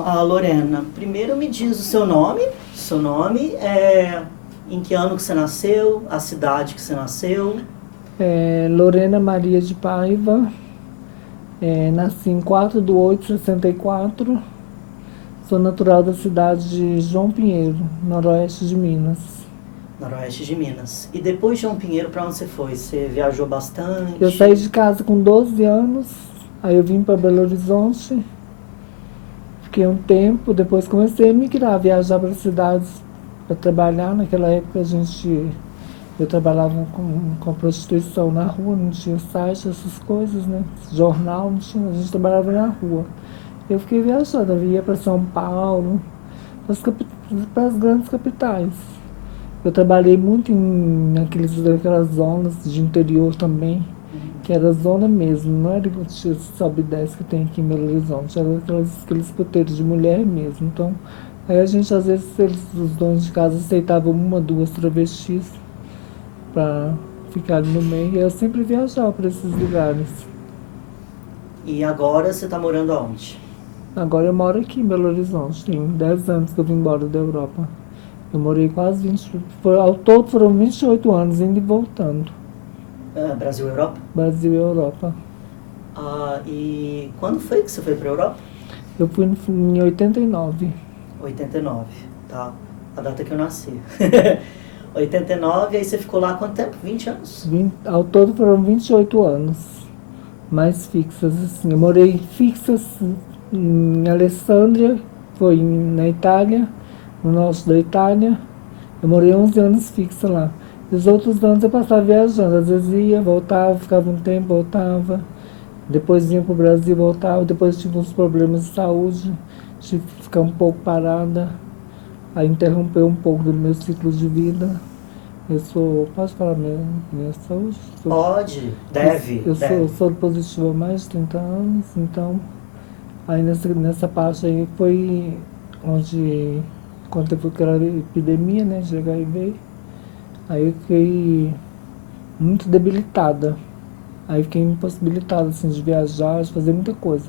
A Lorena, primeiro me diz o seu nome, em que ano que você nasceu, a cidade que você nasceu. Lorena Maria de Paiva, nasci em 4/8/64, sou natural da cidade de João Pinheiro, noroeste de Minas. Noroeste de Minas. E depois de João Pinheiro, para onde você foi? Você viajou bastante? Eu saí de casa com 12 anos, aí eu vim para Belo Horizonte, fiquei um tempo, depois comecei a migrar, viajar para cidades para trabalhar. Naquela época eu trabalhava com prostituição na rua, não tinha site, essas coisas, né? Jornal, não tinha, a gente trabalhava na rua. Eu fiquei viajando, eu ia para São Paulo, para as grandes capitais. Eu trabalhei muito naquelas zonas de interior também, que era zona mesmo, não era igual sobe e desce que tem aqui em Belo Horizonte, era aqueles puteiros de mulher mesmo. Então, aí a gente, às vezes, os donos de casa aceitavam uma, duas travestis para ficar ali no meio, e eu sempre viajava para esses lugares. E agora você está morando aonde? Agora eu moro aqui em Belo Horizonte, tem 10 anos que eu vim embora da Europa. Eu morei quase 20, ao todo foram 28 anos, indo e voltando. Brasil, Europa? Brasil e Europa. E quando foi que você foi para a Europa? Eu fui em 89. 89, tá? A data que eu nasci. 89, aí você ficou lá há quanto tempo? 20 anos? Ao todo foram 28 anos, mais fixas, assim. Eu morei fixas em Alessandria, foi na Itália, no norte da Itália. Eu morei 11 anos fixa lá. E os outros anos eu passava viajando. Às vezes ia, voltava, ficava um tempo, voltava. Depois vinha para o Brasil, voltava. Depois tive uns problemas de saúde, tive que ficar um pouco parada. Aí interrompeu um pouco do meu ciclo de vida. Posso falar minha saúde? Pode, deve. Eu sou soro positivo há mais de 30 anos, então aí nessa parte aí foi onde, quando teve aquela epidemia, né, de HIV, aí eu fiquei muito debilitada. Aí fiquei impossibilitada, assim, de viajar, de fazer muita coisa.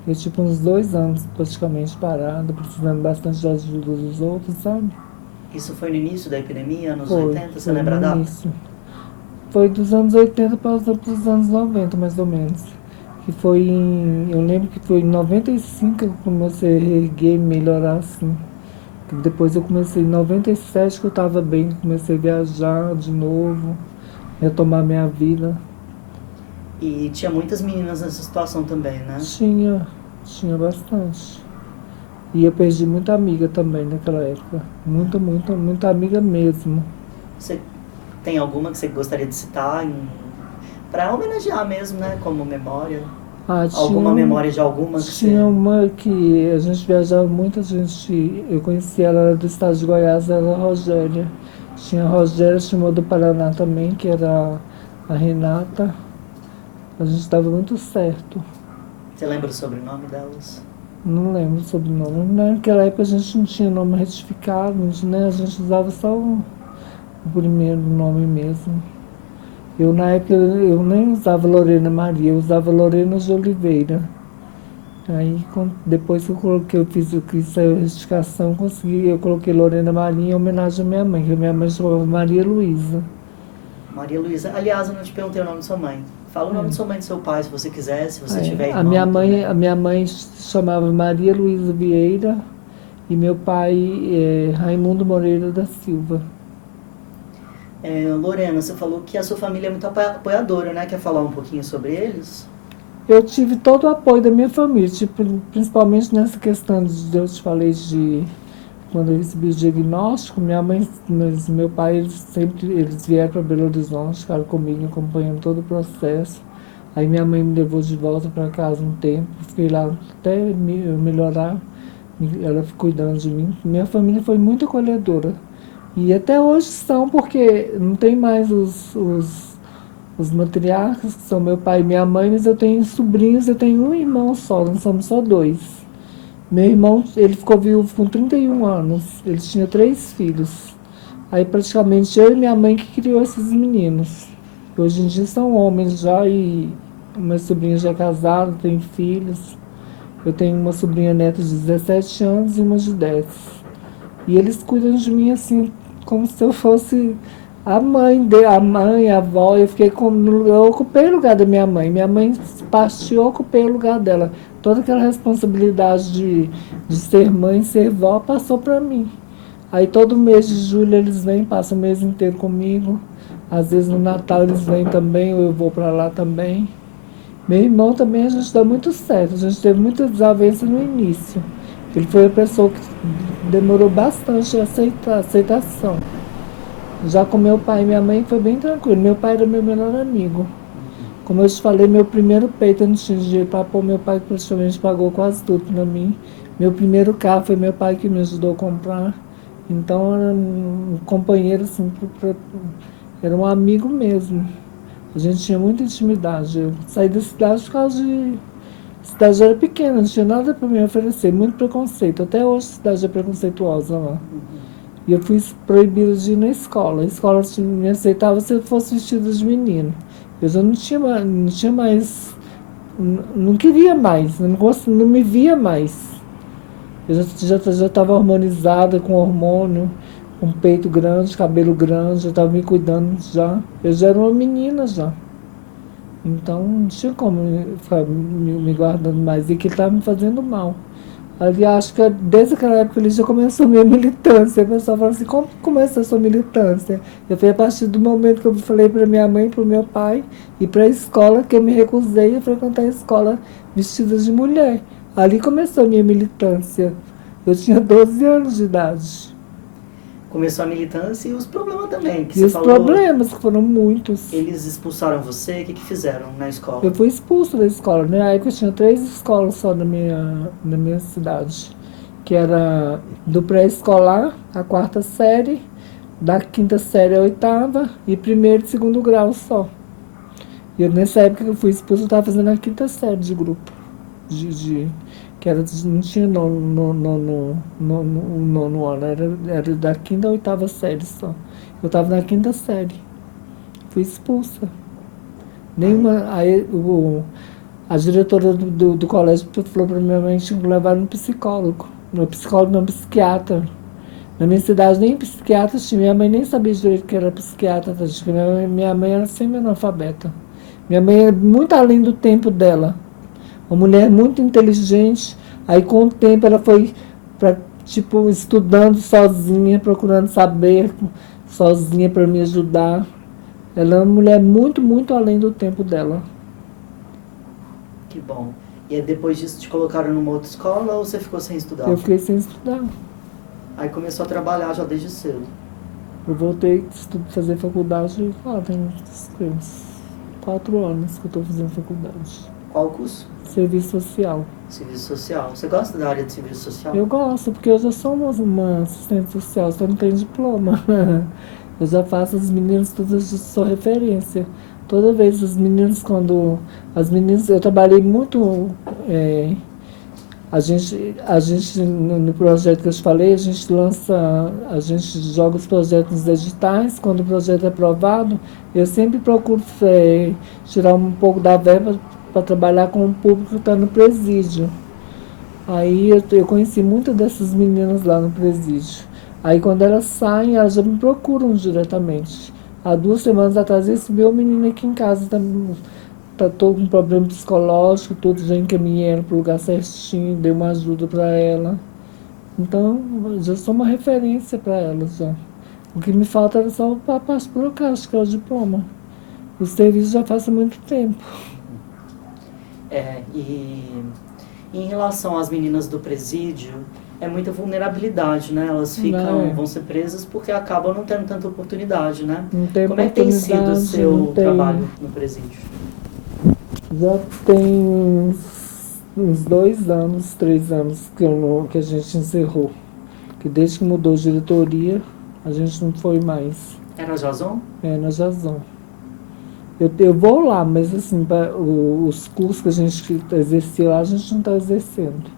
Fiquei tipo uns 2 anos praticamente parada, precisando bastante de ajuda dos outros, sabe? Isso foi no início da epidemia, anos Foi, 80, você foi lembra a no data? início. Foi dos anos 80 para os anos 90, mais ou menos. Eu lembro que foi em 95 que eu comecei a reerguer, melhorar assim. Depois eu comecei em 97 que eu estava bem, comecei a viajar de novo, retomar minha vida. E tinha muitas meninas nessa situação também, né? Tinha bastante. E eu perdi muita amiga também naquela época. Muita amiga mesmo. Você tem alguma que você gostaria de citar para homenagear mesmo, né? Como memória? Alguma memória de alguma que você... Tinha uma que a gente viajava muito, eu conheci ela, era do estado de Goiás, era a Rogéria. Tinha a Rogéria, tinha uma do Paraná também, que era a Renata. A gente estava muito certo. Você lembra o sobrenome delas? Não lembro o sobrenome. Naquela época a gente não tinha nome retificado, né? A gente usava só o primeiro nome mesmo. Na época eu nem usava Lorena Maria, eu usava Lorena de Oliveira. Aí depois que eu fiz a retificação, eu coloquei Lorena Maria em homenagem à minha mãe, que a minha mãe chamava Maria Luísa. Maria Luísa. Aliás, eu não te perguntei o nome de sua mãe. Fala o nome de sua mãe e do seu pai, se você quiser, se você tiver irmão também. A minha mãe se chamava Maria Luísa Vieira e meu pai é Raimundo Moreira da Silva. Lorena, você falou que a sua família é muito apoiadora, né? Quer falar um pouquinho sobre eles? Eu tive todo o apoio da minha família, tipo, principalmente nessa questão eu te falei quando eu recebi o diagnóstico. Minha mãe, meu pai, eles vieram para Belo Horizonte, ficaram comigo, acompanhando todo o processo. Aí minha mãe me levou de volta para casa um tempo, fiquei lá até eu melhorar, ela cuidando de mim. Minha família foi muito acolhedora. E até hoje são, porque não tem mais os matriarcas, que são meu pai e minha mãe, mas eu tenho sobrinhos, eu tenho um irmão só, nós somos só 2. Meu irmão, ele ficou viúvo com 31 anos, ele tinha 3 filhos. Aí praticamente eu e minha mãe que criou esses meninos. Hoje em dia são homens já, e meus sobrinhos já casaram, têm filhos. Eu tenho uma sobrinha neta de 17 anos e uma de 10. E eles cuidam de mim assim, como se eu fosse a mãe, a avó. Eu ocupei o lugar da minha mãe. Minha mãe partiu, eu ocupei o lugar dela. Toda aquela responsabilidade de ser mãe, ser vó, passou para mim. Aí todo mês de julho eles vêm, passam o mês inteiro comigo. Às vezes no Natal eles vêm também, ou eu vou para lá também. Meu irmão também, a gente dá muito certo. A gente teve muita desavença no início. Ele foi a pessoa que demorou bastante a aceitação. Já com meu pai e minha mãe foi bem tranquilo. Meu pai era meu melhor amigo. Como eu te falei, meu primeiro peito eu não tinha dinheiro para pôr. Meu pai praticamente pagou quase tudo para mim. Meu primeiro carro foi meu pai que me ajudou a comprar. Então era um companheiro, assim, era um amigo mesmo. A gente tinha muita intimidade. Eu saí da cidade por causa de... A cidade era pequena, não tinha nada para me oferecer, muito preconceito. Até hoje a cidade é preconceituosa lá. E eu fui proibida de ir na escola. A escola me aceitava se eu fosse vestida de menino. Eu já não tinha mais, não queria mais, não me via mais. Eu já estava hormonizada com hormônio, com peito grande, cabelo grande, eu estava me cuidando já. Eu já era uma menina já. Então não tinha como ficar me guardando mais. E que estava me fazendo mal. Ali acho que desde aquela época ele já começou a minha militância. O pessoal fala assim, como começa a sua militância? Eu fui a partir do momento que eu falei para minha mãe, para o meu pai e para a escola, que eu me recusei a frequentar a escola vestida de mulher. Ali começou a minha militância. Eu tinha 12 anos de idade. Começou a militância e os problemas também, que E você os falou. Problemas, que foram muitos. Eles expulsaram você? O que fizeram na escola? Eu fui expulsa da escola. Na época eu tinha 3 escolas só na minha cidade. Que era do pré-escolar, a 4ª série, da 5ª série à 8ª e 1º e 2º grau só. E eu, nessa época que eu fui expulsa, eu estava fazendo a 5ª série de grupo. Que era, não tinha nono ano, era da 5ª à 8ª série só. Eu estava na 5ª série. Fui expulsa. A diretora do colégio falou para minha mãe que tinha que levar um psicólogo. No psicólogo, não, psiquiatra. Na minha cidade nem psiquiatra tinha. Minha mãe nem sabia direito que era psiquiatra. Minha mãe era semi-analfabeta. Minha mãe era muito além do tempo dela. Uma mulher muito inteligente. Aí com o tempo ela foi estudando sozinha, procurando saber sozinha para me ajudar. Ela é uma mulher muito, muito além do tempo dela. Que bom. E aí depois disso te colocaram numa outra escola ou você ficou sem estudar? Eu fiquei sem estudar. Aí começou a trabalhar já desde cedo. Eu voltei a fazer faculdade, tem uns 4 anos que eu estou fazendo faculdade. Qual curso? Serviço social. Serviço social. Você gosta da área de serviço social? Eu gosto, porque eu já sou uma assistente social, só não tenho diploma. Eu já faço as meninas todas de sua referência. Toda vez as meninas, eu trabalhei muito, a gente no projeto que eu te falei, a gente joga os projetos nos editais. Quando o projeto é aprovado, eu sempre procuro tirar um pouco da verba para trabalhar com o público que está no presídio. Aí eu conheci muitas dessas meninas lá no presídio. Aí quando elas saem, elas já me procuram diretamente. Há 2 semanas atrás recebi uma menina aqui em casa, tá todo com problema psicológico, tudo, já encaminhei ela para o lugar certinho, dei uma ajuda para ela. Então, já sou uma referência para elas já. O que me falta era só a parte burocrática, que é o diploma. O serviço já faz há muito tempo. E em relação às meninas do presídio, é muita vulnerabilidade, né? Elas vão ser presas porque acabam não tendo tanta oportunidade, né? Como é que tem sido o seu trabalho no presídio? Já tem uns 2 anos, 3 anos que a gente encerrou. Que desde que mudou a diretoria, a gente não foi mais. É na Jason? É, na Jason. Eu vou lá, mas assim, os cursos que a gente exercia lá, a gente não está exercendo.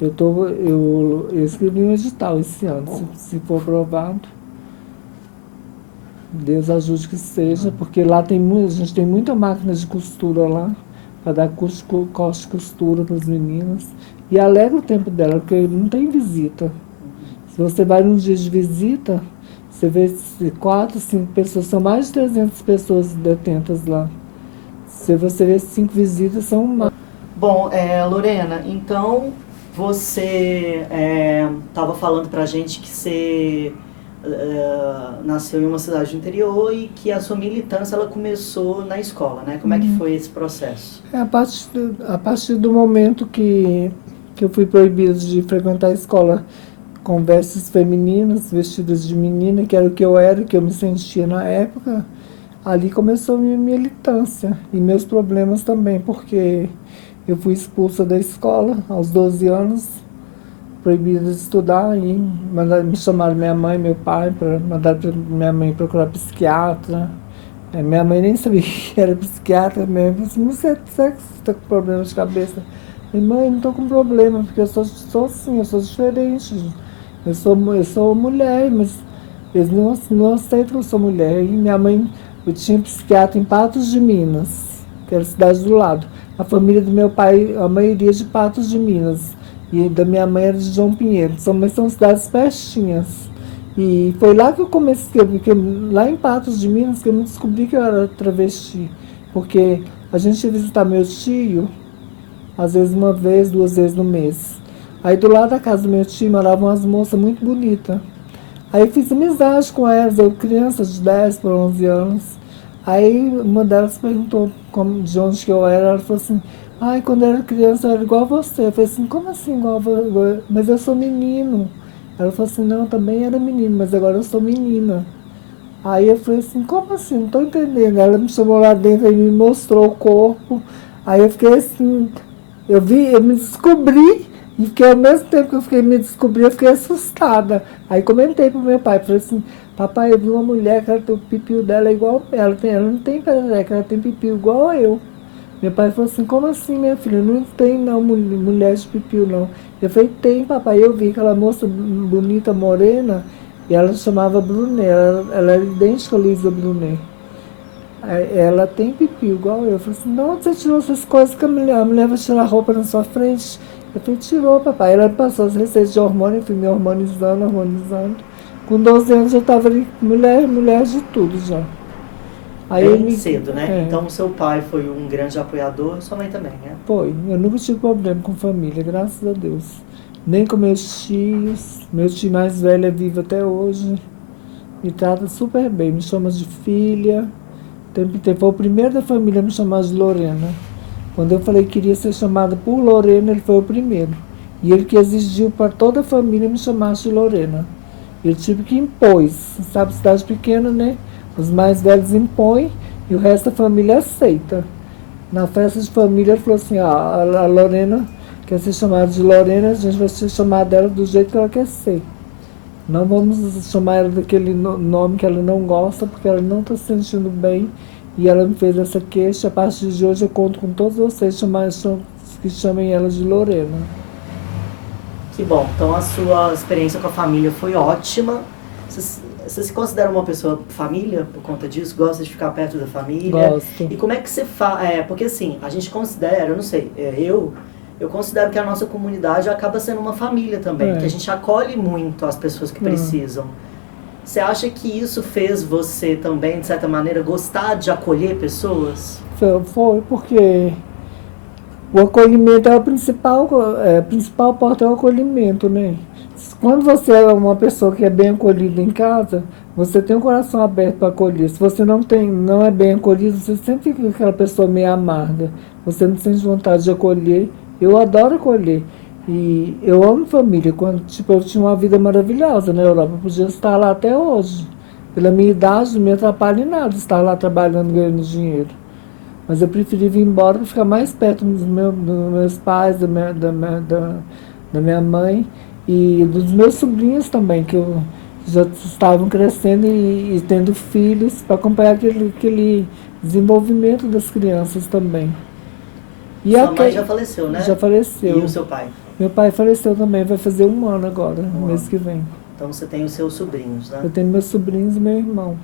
Eu escrevi um edital esse ano, se for aprovado. Deus ajude que seja, porque lá a gente tem muita máquina de costura lá, para dar corte e costura para as meninas. E alegra o tempo dela, porque não tem visita. Se você vai num dia de visita, você vê 4, 5 pessoas, são mais de 300 pessoas detentas lá. Se você vê 5 visitas, são mais. Bom, Lorena, então você estava falando pra gente que você nasceu em uma cidade do interior e que a sua militância ela começou na escola, né? Como é que foi esse processo? A partir do momento que eu fui proibida de frequentar a escola com vestes femininas, vestidos de menina, que era o que eu era, que eu me sentia na época, ali começou a minha militância e meus problemas também, porque eu fui expulsa da escola aos 12 anos, proibida de estudar, e me chamaram minha mãe e meu pai, mandaram minha mãe procurar psiquiatra. Minha mãe nem sabia que era psiquiatra mesmo. Eu falei, você está com problema de cabeça? Eu falei, mãe, não estou com problema, porque eu sou assim, eu sou diferente. Eu sou mulher, mas eles não aceitam que eu sou mulher. E minha mãe, eu tinha psiquiatra em Patos de Minas, que era a cidade do lado. A família do meu pai, a maioria de Patos de Minas. E da minha mãe era de João Pinheiro. Mas são cidades pertinhas. E foi lá que eu comecei, lá em Patos de Minas, que eu me descobri que eu era travesti. Porque a gente ia visitar meu tio, às vezes 1 vez, 2 vezes no mês. Aí do lado da casa do meu tio moravam umas moças muito bonitas. Aí eu fiz amizade com elas, eu criança de 10 para 11 anos. Aí uma delas perguntou de onde que eu era, ela falou assim, ai, quando eu era criança eu era igual a você. Eu falei assim, como assim igual a você? Mas eu sou menino. Ela falou assim, não, eu também era menino, mas agora eu sou menina. Aí eu falei assim, como assim? Não estou entendendo. Ela me chamou lá dentro e me mostrou o corpo. Aí eu fiquei assim, eu me descobri, e fiquei, ao mesmo tempo que eu fiquei me descobri, eu fiquei assustada. Aí comentei pro meu pai, falei assim, papai, eu vi uma mulher que o pipiu dela é igual ela, ela não tem perereca, ela tem pipiu igual eu. Meu pai falou assim, como assim, minha filha? Não tem não, mulher de pipiu não. Eu falei, tem, papai. Eu vi aquela moça bonita, morena, e ela chamava Brunet, ela era idêntica a Luísa Brunet. Ela tem pipiu igual eu. Eu falei assim, não, você tirou essas coisas que a mulher vai tirar a roupa na sua frente. Eu falei, tirou, papai. Ela passou as receitas de hormônio, eu fui me hormonizando. Com 12 anos eu estava ali, mulher de tudo já. Bem cedo, né? Então o seu pai foi um grande apoiador, sua mãe também, né? Foi. Eu nunca tive problema com família, graças a Deus. Nem com meus tios. Meu tio mais velho é vivo até hoje. Me trata super bem, me chama de filha. Foi o primeiro da família a me chamar de Lorena. Quando eu falei que queria ser chamada por Lorena, ele foi o primeiro. E ele que exigiu para toda a família me chamar de Lorena. Ele tive que impôs. Sabe, cidade pequena, né? Os mais velhos impõem e o resto da família aceita. Na festa de família, ele falou assim, a Lorena quer ser chamada de Lorena, a gente vai ser chamada dela do jeito que ela quer ser. Não vamos chamar ela daquele nome que ela não gosta, porque ela não está se sentindo bem. E ela me fez essa queixa. A partir de hoje eu conto com todos vocês que chamem ela de Lorena. Que bom. Então a sua experiência com a família foi ótima. Você se considera uma pessoa família por conta disso? Gosta de ficar perto da família? Gosto. E como é que você faz? Porque assim, a gente considera, eu não sei, eu considero que a nossa comunidade acaba sendo uma família também, que a gente acolhe muito as pessoas que precisam. Você acha que isso fez você também, de certa maneira, gostar de acolher pessoas? Foi, porque o acolhimento é a principal porta é o acolhimento, né? Quando você é uma pessoa que é bem acolhida em casa, você tem um coração aberto para acolher. Se você não é bem acolhido, você sempre fica aquela pessoa meio amarga. Você não sente vontade de acolher. Eu adoro acolher. E eu amo família. Eu tinha uma vida maravilhosa na Europa. Eu podia estar lá até hoje. Pela minha idade, não me atrapalha em nada estar lá trabalhando, ganhando dinheiro. Mas eu preferi vir embora para ficar mais perto dos meus pais, da minha mãe e dos meus sobrinhos também, que já estavam crescendo e tendo filhos, para acompanhar aquele desenvolvimento das crianças também. E sua mãe já faleceu, né? Já faleceu. E o seu pai? Meu pai faleceu também, vai fazer 1 ano agora, no mês que vem. Então você tem os seus sobrinhos, né? Eu tenho meus sobrinhos e meu irmão.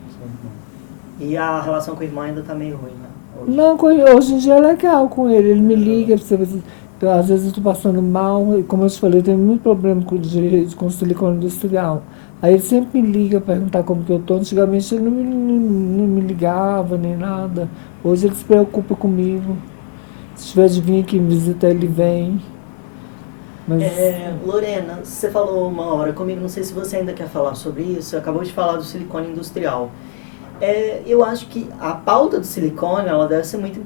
E a relação com o irmão ainda tá meio ruim, né? hoje? Não, hoje em dia é legal com ele. Ele me liga, às vezes eu estou passando mal, e como eu te falei, eu tenho muito problema com silicone industrial. Aí ele sempre me liga para perguntar como que eu estou. Antigamente ele não me ligava nem nada. Hoje ele se preocupa comigo. Se tiver de vir aqui me visitar, ele vem. Mas Lorena, você falou uma hora comigo, não sei se você ainda quer falar sobre isso, você acabou de falar do silicone industrial. Eu acho que a pauta do silicone, ela deve ser muito...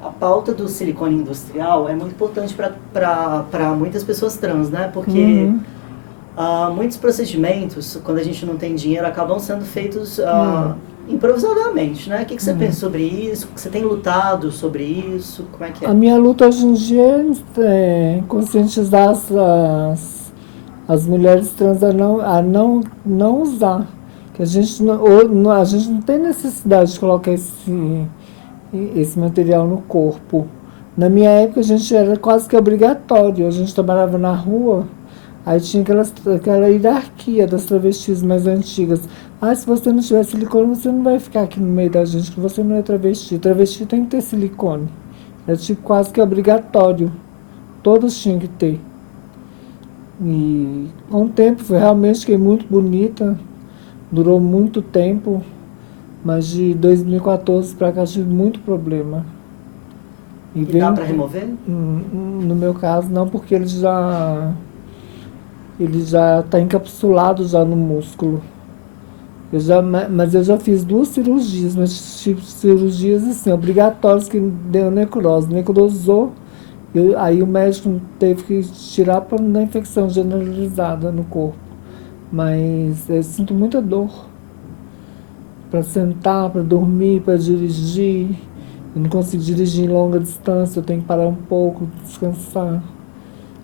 A pauta do silicone industrial é muito importante para muitas pessoas trans, né? Porque muitos procedimentos, quando a gente não tem dinheiro, acabam sendo feitos improvisadamente, né? O que você pensa sobre isso? Você tem lutado sobre isso? Como é que é? A minha luta hoje em dia é conscientizar as mulheres trans a não usar. Que a gente não tem necessidade de colocar esse material no corpo. Na minha época, a gente era quase que obrigatório. A gente trabalhava na rua, aí tinha aquela hierarquia das travestis mais antigas. Se você não tiver silicone, você não vai ficar aqui no meio da gente, que você não é travesti. Travesti tem que ter silicone. É tipo quase que obrigatório. Todos tinham que ter. E com o tempo, realmente fiquei muito bonita. Durou muito tempo. Mas de 2014 para cá tive muito problema. E dá para remover? No meu caso, não, porque ele já está encapsulado já no músculo. Mas eu já fiz 2 cirurgias, mas tipo cirurgias assim, obrigatórias, que deu necrose. Necrosou, aí o médico teve que tirar para não dar infecção generalizada no corpo. Mas eu sinto muita dor. Para sentar, para dormir, para dirigir. Eu não consigo dirigir em longa distância, eu tenho que parar um pouco, descansar.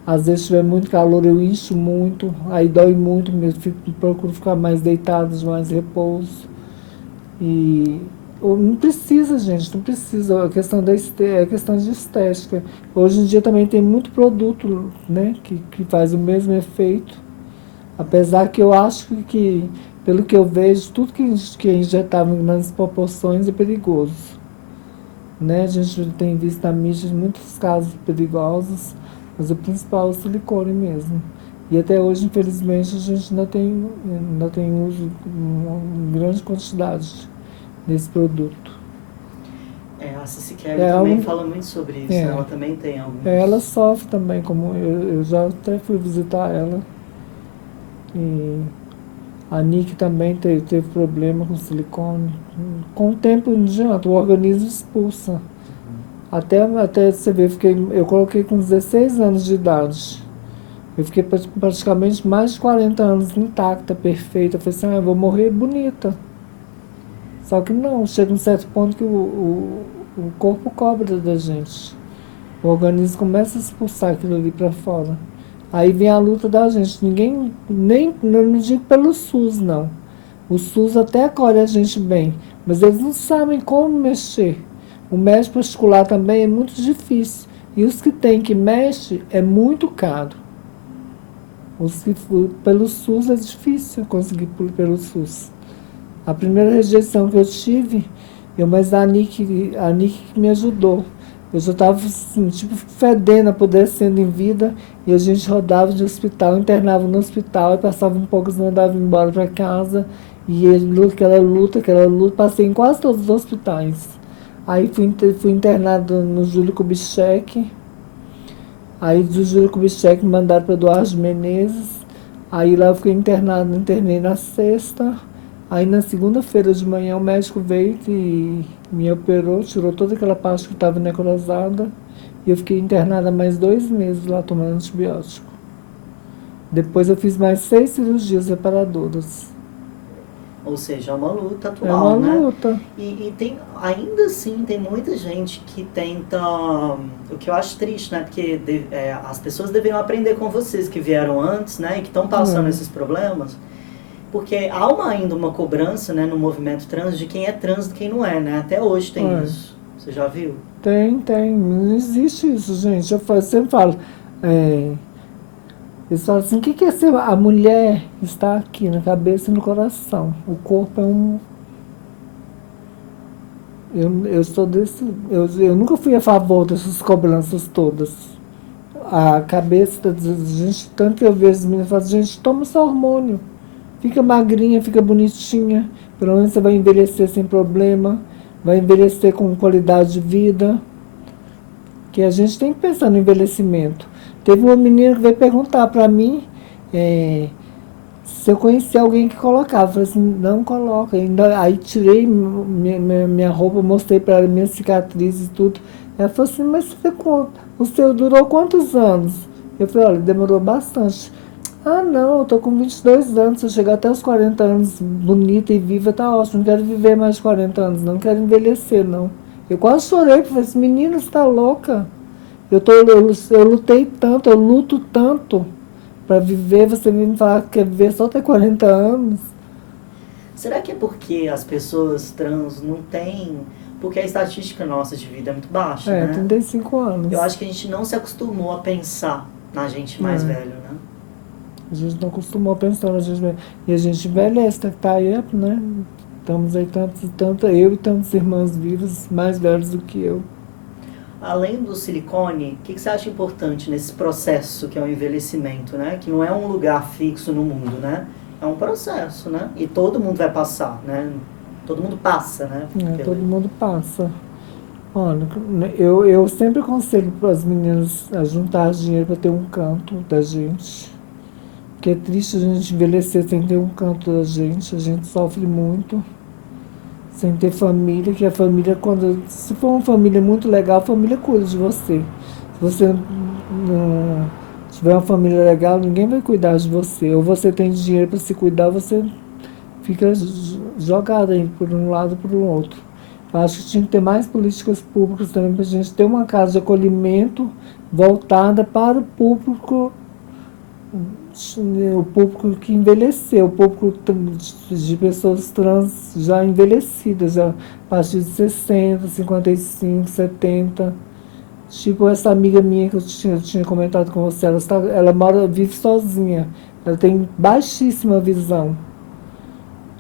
Às vezes, se tiver muito calor, eu incho muito, aí dói muito, procuro ficar mais deitado, de mais repouso. E não precisa, gente, não precisa. A questão é questão de estética. Hoje em dia também tem muito produto, né, que faz o mesmo efeito. Apesar que eu acho que pelo que eu vejo, tudo que é injetável em grandes proporções é perigoso. Né? A gente tem visto na mídia muitos casos perigosos, mas o principal é o silicone mesmo. E até hoje, infelizmente, a gente ainda tem uso em grande quantidade desse produto. A Cici Kelly também fala muito sobre isso, né? Ela também tem alguns... Ela sofre também, como eu já até fui visitar ela. E a Nick também teve problema com silicone. Com o tempo não adianta, o organismo expulsa. Até você ver, eu coloquei com 16 anos de idade. Eu fiquei praticamente mais de 40 anos intacta, perfeita. Eu falei assim, eu vou morrer bonita. Só que não, chega um certo ponto que o corpo cobra da gente. O organismo começa a expulsar aquilo ali para fora. Aí vem a luta da gente. Ninguém, eu não digo pelo SUS, não. O SUS até acolhe a gente bem, mas eles não sabem como mexer. O médico particular também é muito difícil. E os que tem que mexe é muito caro. Pelo SUS é difícil conseguir pelo SUS. A primeira rejeição que eu tive, mas a Nick que me ajudou. Eu já estava assim, tipo, fedendo, apodrecendo em vida, e a gente rodava de hospital, internava no hospital, e passava um pouco, mandava embora para casa, e aquela luta, passei em quase todos os hospitais. Aí fui internado no Júlio Kubitschek, aí do Júlio Kubitschek me mandaram para Eduardo Menezes, aí lá eu fiquei internei na sexta, aí na segunda-feira de manhã o médico veio e me operou, tirou toda aquela parte que estava necrosada, e eu fiquei internada mais 2 meses lá tomando antibiótico. Depois eu fiz mais 6 cirurgias reparadoras. Ou seja, é uma luta atual, né? É uma luta. E ainda assim, tem muita gente que tenta... O que eu acho triste, né? Porque as pessoas deveriam aprender com vocês que vieram antes, né? E que estão passando esses problemas. Porque há ainda uma cobrança, né, no movimento trans de quem é trans e quem não é, né? Até hoje tem isso. Você já viu? Tem. Não existe isso, gente. Eu sempre falo... Eles falam assim, o que é ser? A mulher está aqui na cabeça e no coração. O corpo é Eu nunca fui a favor dessas cobranças todas. A cabeça da gente, tanto que eu vejo as meninas falando, gente, toma seu hormônio. Fica magrinha, fica bonitinha. Pelo menos você vai envelhecer sem problema. Vai envelhecer com qualidade de vida. Que a gente tem que pensar no envelhecimento. Teve uma menina que veio perguntar para mim se eu conhecia alguém que colocava. Eu falei assim, não coloca. Aí tirei minha roupa, mostrei para ela minhas cicatrizes e tudo. Ela falou assim, mas o seu durou quantos anos? Eu falei, olha, demorou bastante. Ah, não, eu tô com 22 anos, se eu chegar até os 40 anos bonita e viva, tá ótimo. Não quero viver mais de 40 anos, não quero envelhecer, não. Eu quase chorei, falei assim, menina, você tá louca? Eu lutei tanto, eu luto tanto para viver, você me falar que quer viver só até 40 anos. Será que é porque as pessoas trans não têm... Porque a estatística nossa de vida é muito baixa, né? 35 anos. Eu acho que a gente não se acostumou a pensar na gente mais velho, né? A gente não acostumou a pensar na gente velho. E a gente envelhece, tá aí, né? Estamos aí eu e tantos irmãos vivos, mais velhos do que eu. Além do silicone, o que você acha importante nesse processo que é o envelhecimento, né? Que não é um lugar fixo no mundo, né? É um processo, né? E todo mundo vai passar, né? Todo mundo passa, né? Todo mundo passa. Olha, eu sempre aconselho para as meninas a juntar dinheiro para ter um canto da gente. Porque é triste a gente envelhecer sem ter um canto da gente. A gente sofre muito. Sem ter família, que a família, se for uma família muito legal, a família cuida de você. Se você não tiver uma família legal, ninguém vai cuidar de você. Ou você tem dinheiro para se cuidar, você fica jogado aí por um lado e por outro. Eu acho que tinha que ter mais políticas públicas também para a gente ter uma casa de acolhimento voltada para o público que envelheceu, o público de pessoas trans já envelhecidas, já a partir de 60, 55, 70. Tipo essa amiga minha que eu tinha comentado com você, ela vive sozinha, ela tem baixíssima visão.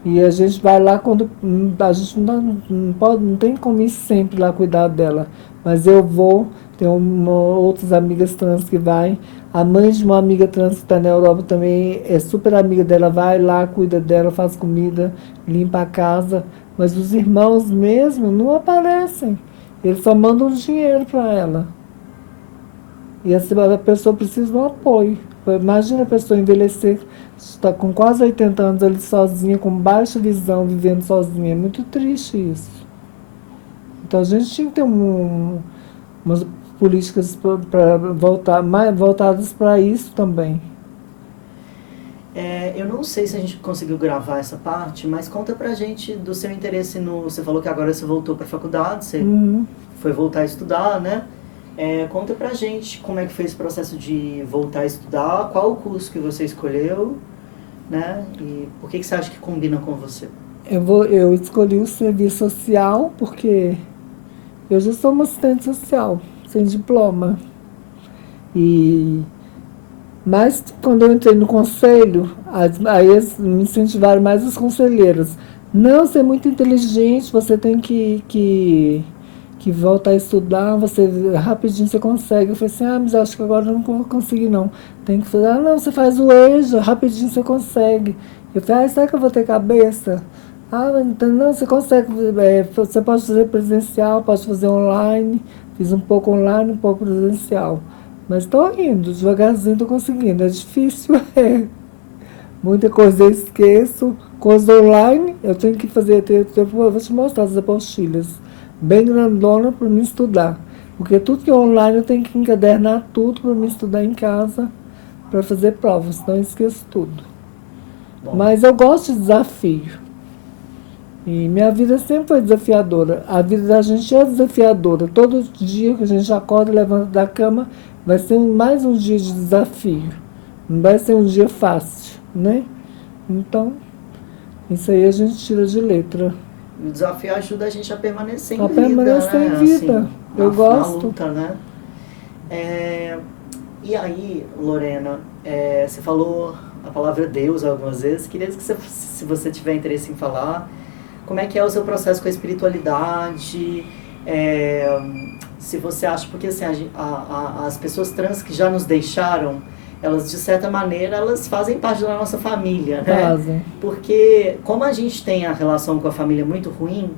E a gente vai lá quando a gente não tem como ir sempre lá cuidar dela. Mas eu vou, tem outras amigas trans que vai. A mãe de uma amiga trans que está na Europa também é super amiga dela, vai lá, cuida dela, faz comida, limpa a casa. Mas os irmãos mesmo não aparecem. Eles só mandam dinheiro para ela. E a pessoa precisa de um apoio. Imagina a pessoa envelhecer, está com quase 80 anos ali sozinha, com baixa visão, vivendo sozinha. É muito triste isso. Então a gente tinha que ter umas políticas mais voltadas para isso também. Eu não sei se a gente conseguiu gravar essa parte, mas conta pra gente do seu interesse Você falou que agora você voltou pra faculdade, você foi voltar a estudar, né? Conta pra gente como é que foi esse processo de voltar a estudar, qual o curso que você escolheu, né? E por que você acha que combina com você? Eu escolhi o serviço social porque eu já sou uma assistente social, sem diploma. Mas quando eu entrei no conselho, aí eles me incentivaram mais os conselheiros. Não, você é muito inteligente, você tem que voltar a estudar, rapidinho você consegue. Eu falei assim, mas acho que agora eu não vou conseguir não. Tem que fazer, não, você faz o EJA, rapidinho você consegue. Eu falei, será que eu vou ter cabeça? Então, não, você consegue, você pode fazer presencial, pode fazer online. Fiz um pouco online, um pouco presencial. Mas estou indo, devagarzinho estou conseguindo. É difícil, muita coisa eu esqueço. Coisa online, eu tenho que fazer, eu vou te mostrar as apostilhas. Bem grandona para me estudar. Porque tudo que é online eu tenho que encadernar tudo para me estudar em casa, para fazer provas, senão eu esqueço tudo. Bom. Mas eu gosto de desafio. E minha vida sempre foi desafiadora. A vida da gente é desafiadora. Todo dia que a gente acorda e levanta da cama, vai ser mais um dia de desafio. Não vai ser um dia fácil, né? Então, isso aí a gente tira de letra. O desafio ajuda a gente a permanecer em vida. A permanecer em vida. Assim, eu gosto. Na luta, né? E aí, Lorena, você falou a palavra Deus algumas vezes. Queria que se você tiver interesse em falar, como é que é o seu processo com a espiritualidade, se você acha, porque assim, as pessoas trans que já nos deixaram, elas de certa maneira, elas fazem parte da nossa família, né? Fazem. Porque como a gente tem a relação com a família muito ruim,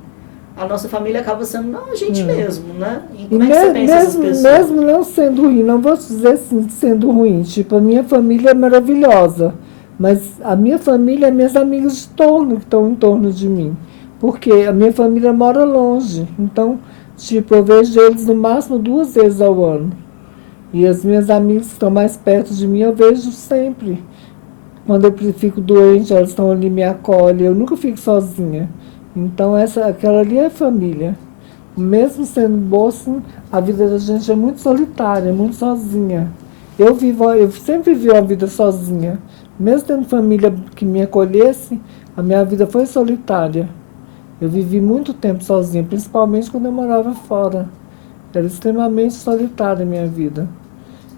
a nossa família acaba sendo não a gente mesmo, né? E como é que você pensa essas pessoas? Mesmo não sendo ruim, não vou dizer assim, sendo ruim, tipo, a minha família é maravilhosa, mas a minha família é minhas amigas de torno, que estão em torno de mim, porque a minha família mora longe, então, tipo, eu vejo eles no máximo 2 vezes ao ano, e as minhas amigas que estão mais perto de mim, eu vejo sempre. Quando eu fico doente, elas estão ali, me acolhem, eu nunca fico sozinha. Então, aquela ali é família. Mesmo sendo boa, assim, a vida da gente é muito solitária, muito sozinha. Eu sempre vivi uma vida sozinha. Mesmo tendo família que me acolhesse, a minha vida foi solitária. Eu vivi muito tempo sozinha, principalmente quando eu morava fora. Era extremamente solitária a minha vida.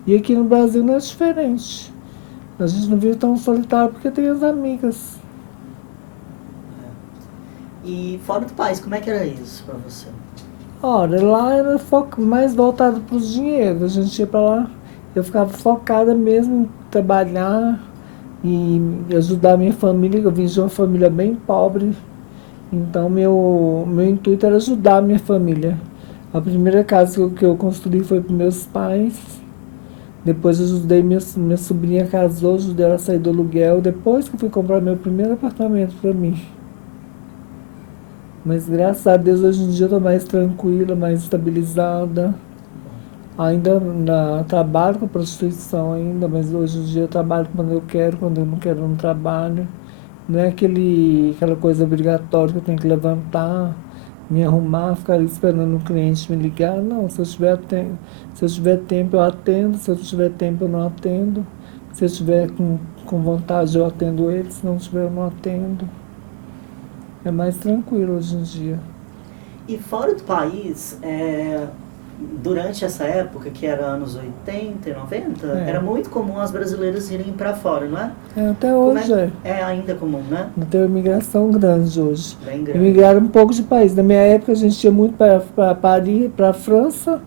E aqui no Brasil não é diferente. A gente não vive tão solitário porque tem as amigas. E fora do país, como é que era isso para você? Olha, lá era mais voltado para o dinheiro. A gente ia para lá, eu ficava focada mesmo em trabalhar e ajudar a minha família. Eu vim de uma família bem pobre, então meu intuito era ajudar a minha família. A primeira casa que eu construí foi para meus pais. Depois eu ajudei minha sobrinha casou, ajudei ela a sair do aluguel. Depois que eu fui comprar meu primeiro apartamento para mim. Mas graças a Deus hoje em dia eu estou mais tranquila, mais estabilizada. Ainda trabalho com prostituição ainda, mas hoje em dia eu trabalho quando eu não quero eu não trabalho. Não é aquela coisa obrigatória que eu tenho que levantar, me arrumar, ficar ali esperando o cliente me ligar. Não, se eu tiver tempo eu atendo, se eu não tiver tempo eu não atendo. Se eu estiver com vontade eu atendo ele, se não tiver eu não atendo. É mais tranquilo hoje em dia. E fora do país, durante essa época, que era anos 80 e 90, era muito comum as brasileiras irem para fora, não é? Até hoje é ainda comum, né? Tem uma imigração grande hoje. Bem grande. Imigraram um pouco de país. Na minha época a gente ia muito para Paris, para a França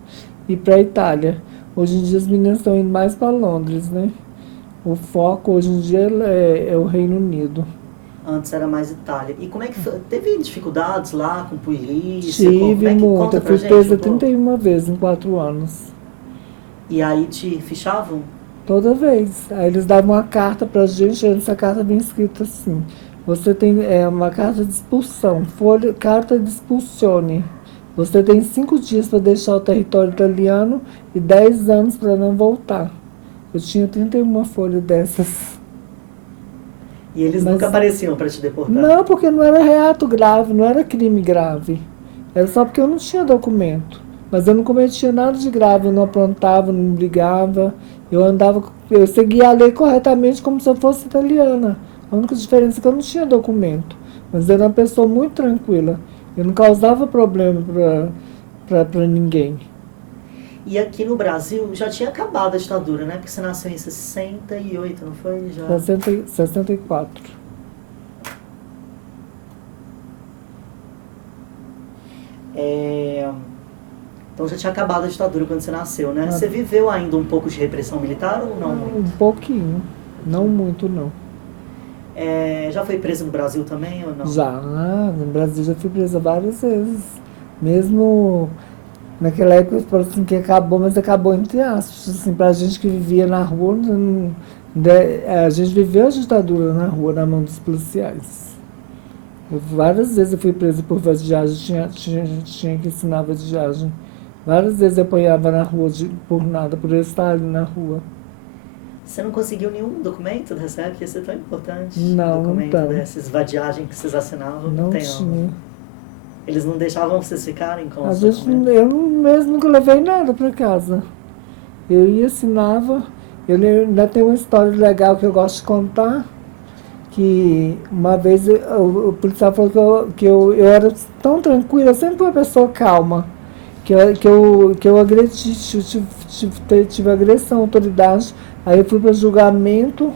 e para a Itália. Hoje em dia as meninas estão indo mais para Londres, né? O foco hoje em dia é o Reino Unido. Antes era mais Itália. E como é que foi? Teve dificuldades lá com polícia? Tive muito. Eu fui presa 31 vezes em 4 anos. E aí te fichavam? Toda vez. Aí eles davam uma carta pra gente, essa carta vem escrita assim. Você tem uma carta de expulsão, carta de expulsione. Você tem 5 dias para deixar o território italiano e 10 anos para não voltar. Eu tinha 31 folhas dessas. E eles nunca apareciam para te deportar? Não, porque não era reato grave, não era crime grave. Era só porque eu não tinha documento. Mas eu não cometia nada de grave, eu não aprontava, não brigava. Eu seguia a lei corretamente como se eu fosse italiana. A única diferença é que eu não tinha documento. Mas eu era uma pessoa muito tranquila. Eu não causava problema para ninguém. E aqui no Brasil já tinha acabado a ditadura, né? Porque você nasceu em 68, não foi? 64. Então já tinha acabado a ditadura quando você nasceu, né? Você viveu ainda um pouco de repressão militar ou não muito? Um pouquinho. Não muito, não. Já foi presa no Brasil também ou não? Já. No Brasil já fui presa várias vezes. Mesmo... Naquela época eu falo assim que acabou, mas acabou entre aspas. Assim, pra gente que vivia na rua, a gente viveu a ditadura na rua, na mão dos policiais. Várias vezes eu fui presa por vadiagem, tinha que ensinar vadiagem. Várias vezes eu apanhava na rua por nada, por eu estar ali na rua. Você não conseguiu nenhum documento dessa época? Ia ser tão importante. Não, documento não tem. Dessas vadiagens que vocês assinavam? Não tinha. Eles não deixavam vocês ficarem com os documentos? Eu mesmo nunca levei nada para casa. Eu ia, assinava. Eu ainda tenho uma história legal que eu gosto de contar, que uma vez o policial falou que eu era tão tranquila, eu sempre fui uma pessoa calma, que eu agredi, tive agressão à autoridade. Aí eu fui para julgamento.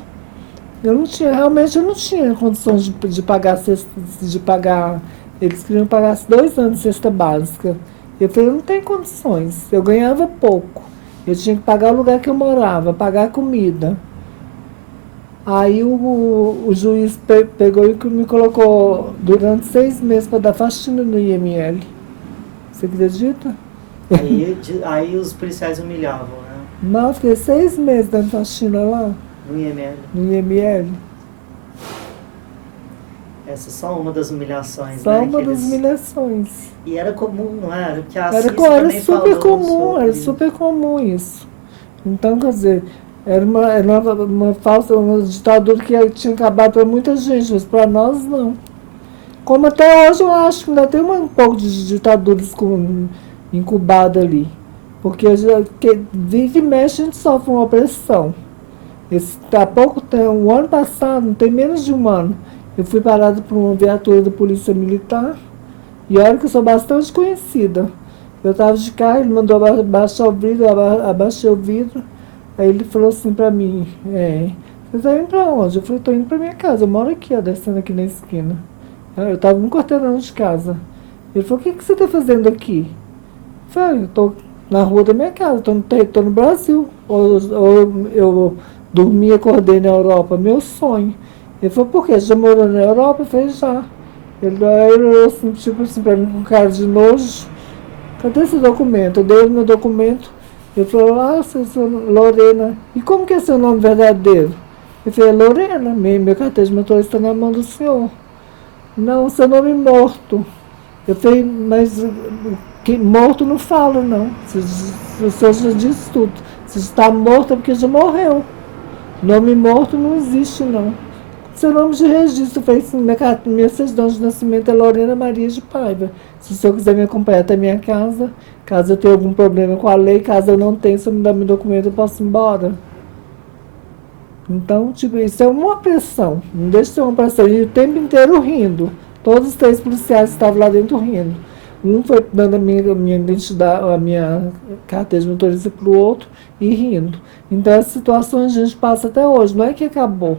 Realmente eu não tinha condições de pagar Eles queriam pagar 2 anos de cesta básica. Eu falei, eu não tenho condições. Eu ganhava pouco. Eu tinha que pagar o lugar que eu morava, pagar a comida. Aí o juiz pegou e me colocou durante 6 meses para dar faxina no IML. Você acredita? Aí os policiais humilhavam, né? Não, eu fiquei 6 meses dando faxina lá. No IML. No IML. Essa é só uma das humilhações, só né? Uma das humilhações. E era comum, não era? Porque a Era super comum, era super comum isso. Então, quer dizer, era uma falsa, uma ditadura que tinha acabado para muita gente, mas para nós não. Como até hoje eu acho que ainda tem um pouco de ditaduras incubada ali. Porque vive e mexe a gente sofre uma opressão. Há pouco tempo, o ano passado, não tem menos de um ano, eu fui parada por uma viatura da Polícia Militar, e olha que eu sou bastante conhecida. Eu estava de carro, ele mandou abaixar o vidro, eu abaixei o vidro, aí ele falou assim para mim, você está indo para onde? Eu falei, estou indo para minha casa, eu moro aqui, ó, descendo aqui na esquina. Eu estava um quarteirão de casa. Ele falou, o que você está fazendo aqui? Eu falei, eu estou na rua da minha casa, estou no Brasil. Ou eu dormi e acordei na Europa, meu sonho. Ele falou, por quê? Você já morou na Europa? Eu falei, já. Ele olhou assim, tipo assim, para mim com cara de nojo. Cadê esse documento? Eu dei o meu documento. Ele falou, sou Lorena. E como que é seu nome verdadeiro? Eu falei, Lorena, meu carteira de motorista está na mão do senhor. Não, seu nome é morto. Eu falei, mas que morto não fala, não. O senhor já disse tudo. Se está morto é porque já morreu. Nome morto não existe, não. Seu nome de registro, eu falei assim, minha certidão de nascimento é Lorena Maria de Paiva. Se o senhor quiser me acompanhar até minha casa, caso eu tenha algum problema com a lei, caso eu não tenha, se eu me dar meu documento, eu posso ir embora. Então, tipo, isso é uma pressão. Não deixa de ser uma pressão. E o tempo inteiro rindo. Todos os 3 policiais estavam lá dentro rindo. Um foi dando a minha identidade, a minha carteira de motorista para o outro e rindo. Então, essas situações a gente passa até hoje. Não é que acabou.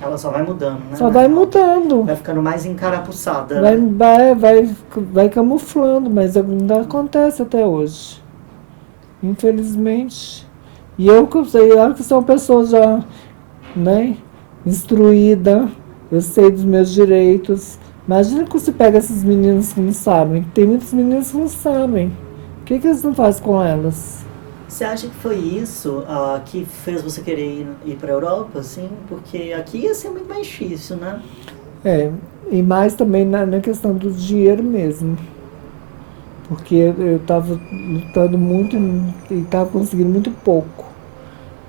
Ela só vai mudando, né? Só vai mudando. Vai ficando mais encarapuçada. Vai camuflando, mas ainda acontece até hoje. Infelizmente. E eu que sou uma pessoa já, né, instruída, eu sei dos meus direitos. Imagina que você pega esses meninos que não sabem. Tem muitos meninos que não sabem. O que eles não fazem com elas? Você acha que foi isso que fez você querer ir para a Europa, assim? Porque aqui ia ser muito mais difícil, né? E mais também na questão do dinheiro mesmo. Porque eu estava lutando muito e estava conseguindo muito pouco.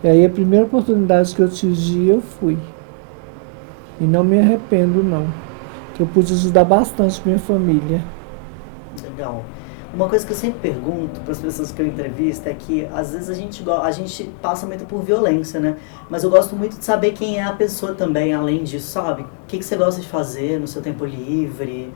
E aí a primeira oportunidade que eu tive, eu fui. E não me arrependo, não. Que eu pude ajudar bastante minha família. Legal. Uma coisa que eu sempre pergunto para as pessoas que eu entrevisto é que às vezes a gente passa muito por violência, né? Mas eu gosto muito de saber quem é a pessoa também, além disso, sabe? O que você gosta de fazer no seu tempo livre?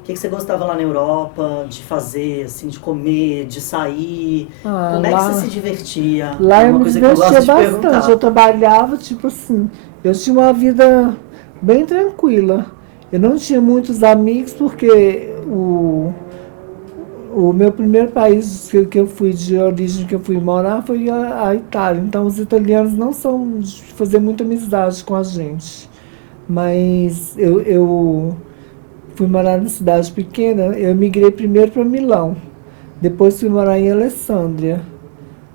O que você gostava lá na Europa de fazer, assim, de comer, de sair? Como é que você se divertia? Lá eu me divertia bastante. Eu trabalhava, tipo assim, eu tinha uma vida bem tranquila. Eu não tinha muitos amigos porque o meu primeiro país que eu fui de origem, que eu fui morar, foi a Itália. Então os italianos não são de fazer muita amizade com a gente. Mas eu fui morar na cidade pequena, eu migrei primeiro para Milão, depois fui morar em Alessandria.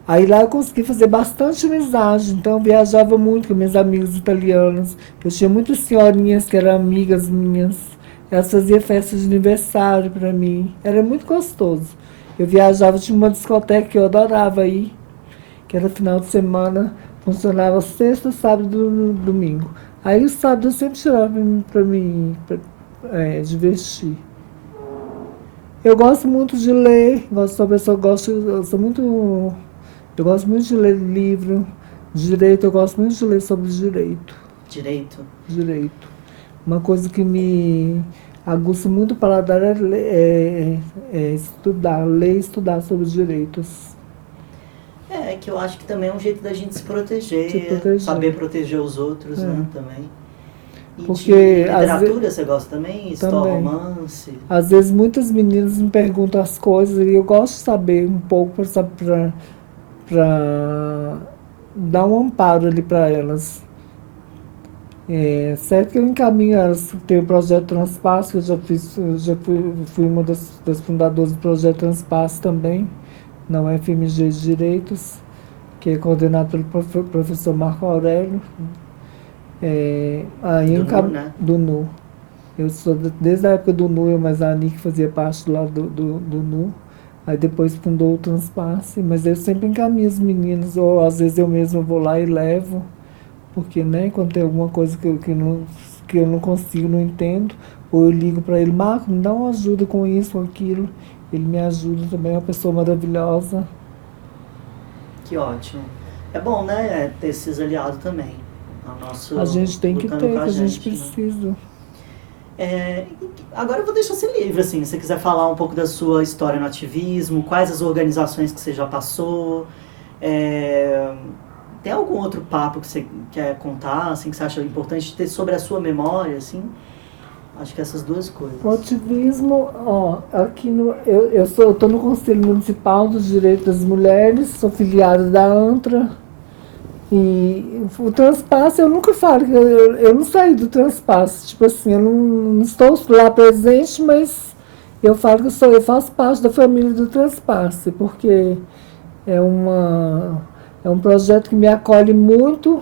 Aí lá eu consegui fazer bastante amizade, então eu viajava muito com meus amigos italianos. Eu tinha muitas senhorinhas que eram amigas minhas, elas faziam festas de aniversário para mim, era muito gostoso. Eu viajava, tinha uma discoteca que eu adorava ir, que era final de semana, funcionava sexta, sábado e domingo. Aí o sábado eu sempre tirava para mim divertir. Eu gosto muito de ler, sou uma pessoa que eu gosto muito de ler livro. Direito, eu gosto muito de ler sobre direito. Direito. Uma coisa que me aguça muito o paladar é estudar, ler e estudar sobre direitos. Que eu acho que também é um jeito da gente se proteger. Saber proteger os outros, né, também. Porque, de literatura você gosta também? História, romance? Às vezes muitas meninas me perguntam as coisas e eu gosto de saber um pouco para dar um amparo ali para elas. Certo que eu encaminho elas, tem o projeto Transpasso, que eu já fui uma das fundadoras do projeto Transpasso também, na UFMG de Direitos, que é coordenado pelo professor Marco Aurélio. Do NU. Eu sou desde a época do NU, mas a Ani que fazia parte lá do NU. Aí depois fundou o Transpasse, mas eu sempre encaminho as meninas, ou às vezes eu mesma vou lá e levo, porque quando tem alguma coisa que eu não consigo, não entendo, ou eu ligo para ele, Marco, me dá uma ajuda com isso ou aquilo. Ele me ajuda também, é uma pessoa maravilhosa. Que ótimo. É bom, né, ter esses aliados também. A gente tem que ter, que a gente precisa. Agora eu vou deixar você livre, assim, se você quiser falar um pouco da sua história no ativismo, quais as organizações que você já passou, tem algum outro papo que você quer contar, assim, que você acha importante ter sobre a sua memória, assim? Acho que essas duas coisas. O ativismo, aqui eu estou no Conselho Municipal dos Direitos das Mulheres, sou filiada da ANTRA. E o Transpasse, eu nunca falo, eu não saí do Transpasse, tipo assim, eu não estou lá presente, mas eu falo que eu faço parte da família do Transpasse, porque é um projeto que me acolhe muito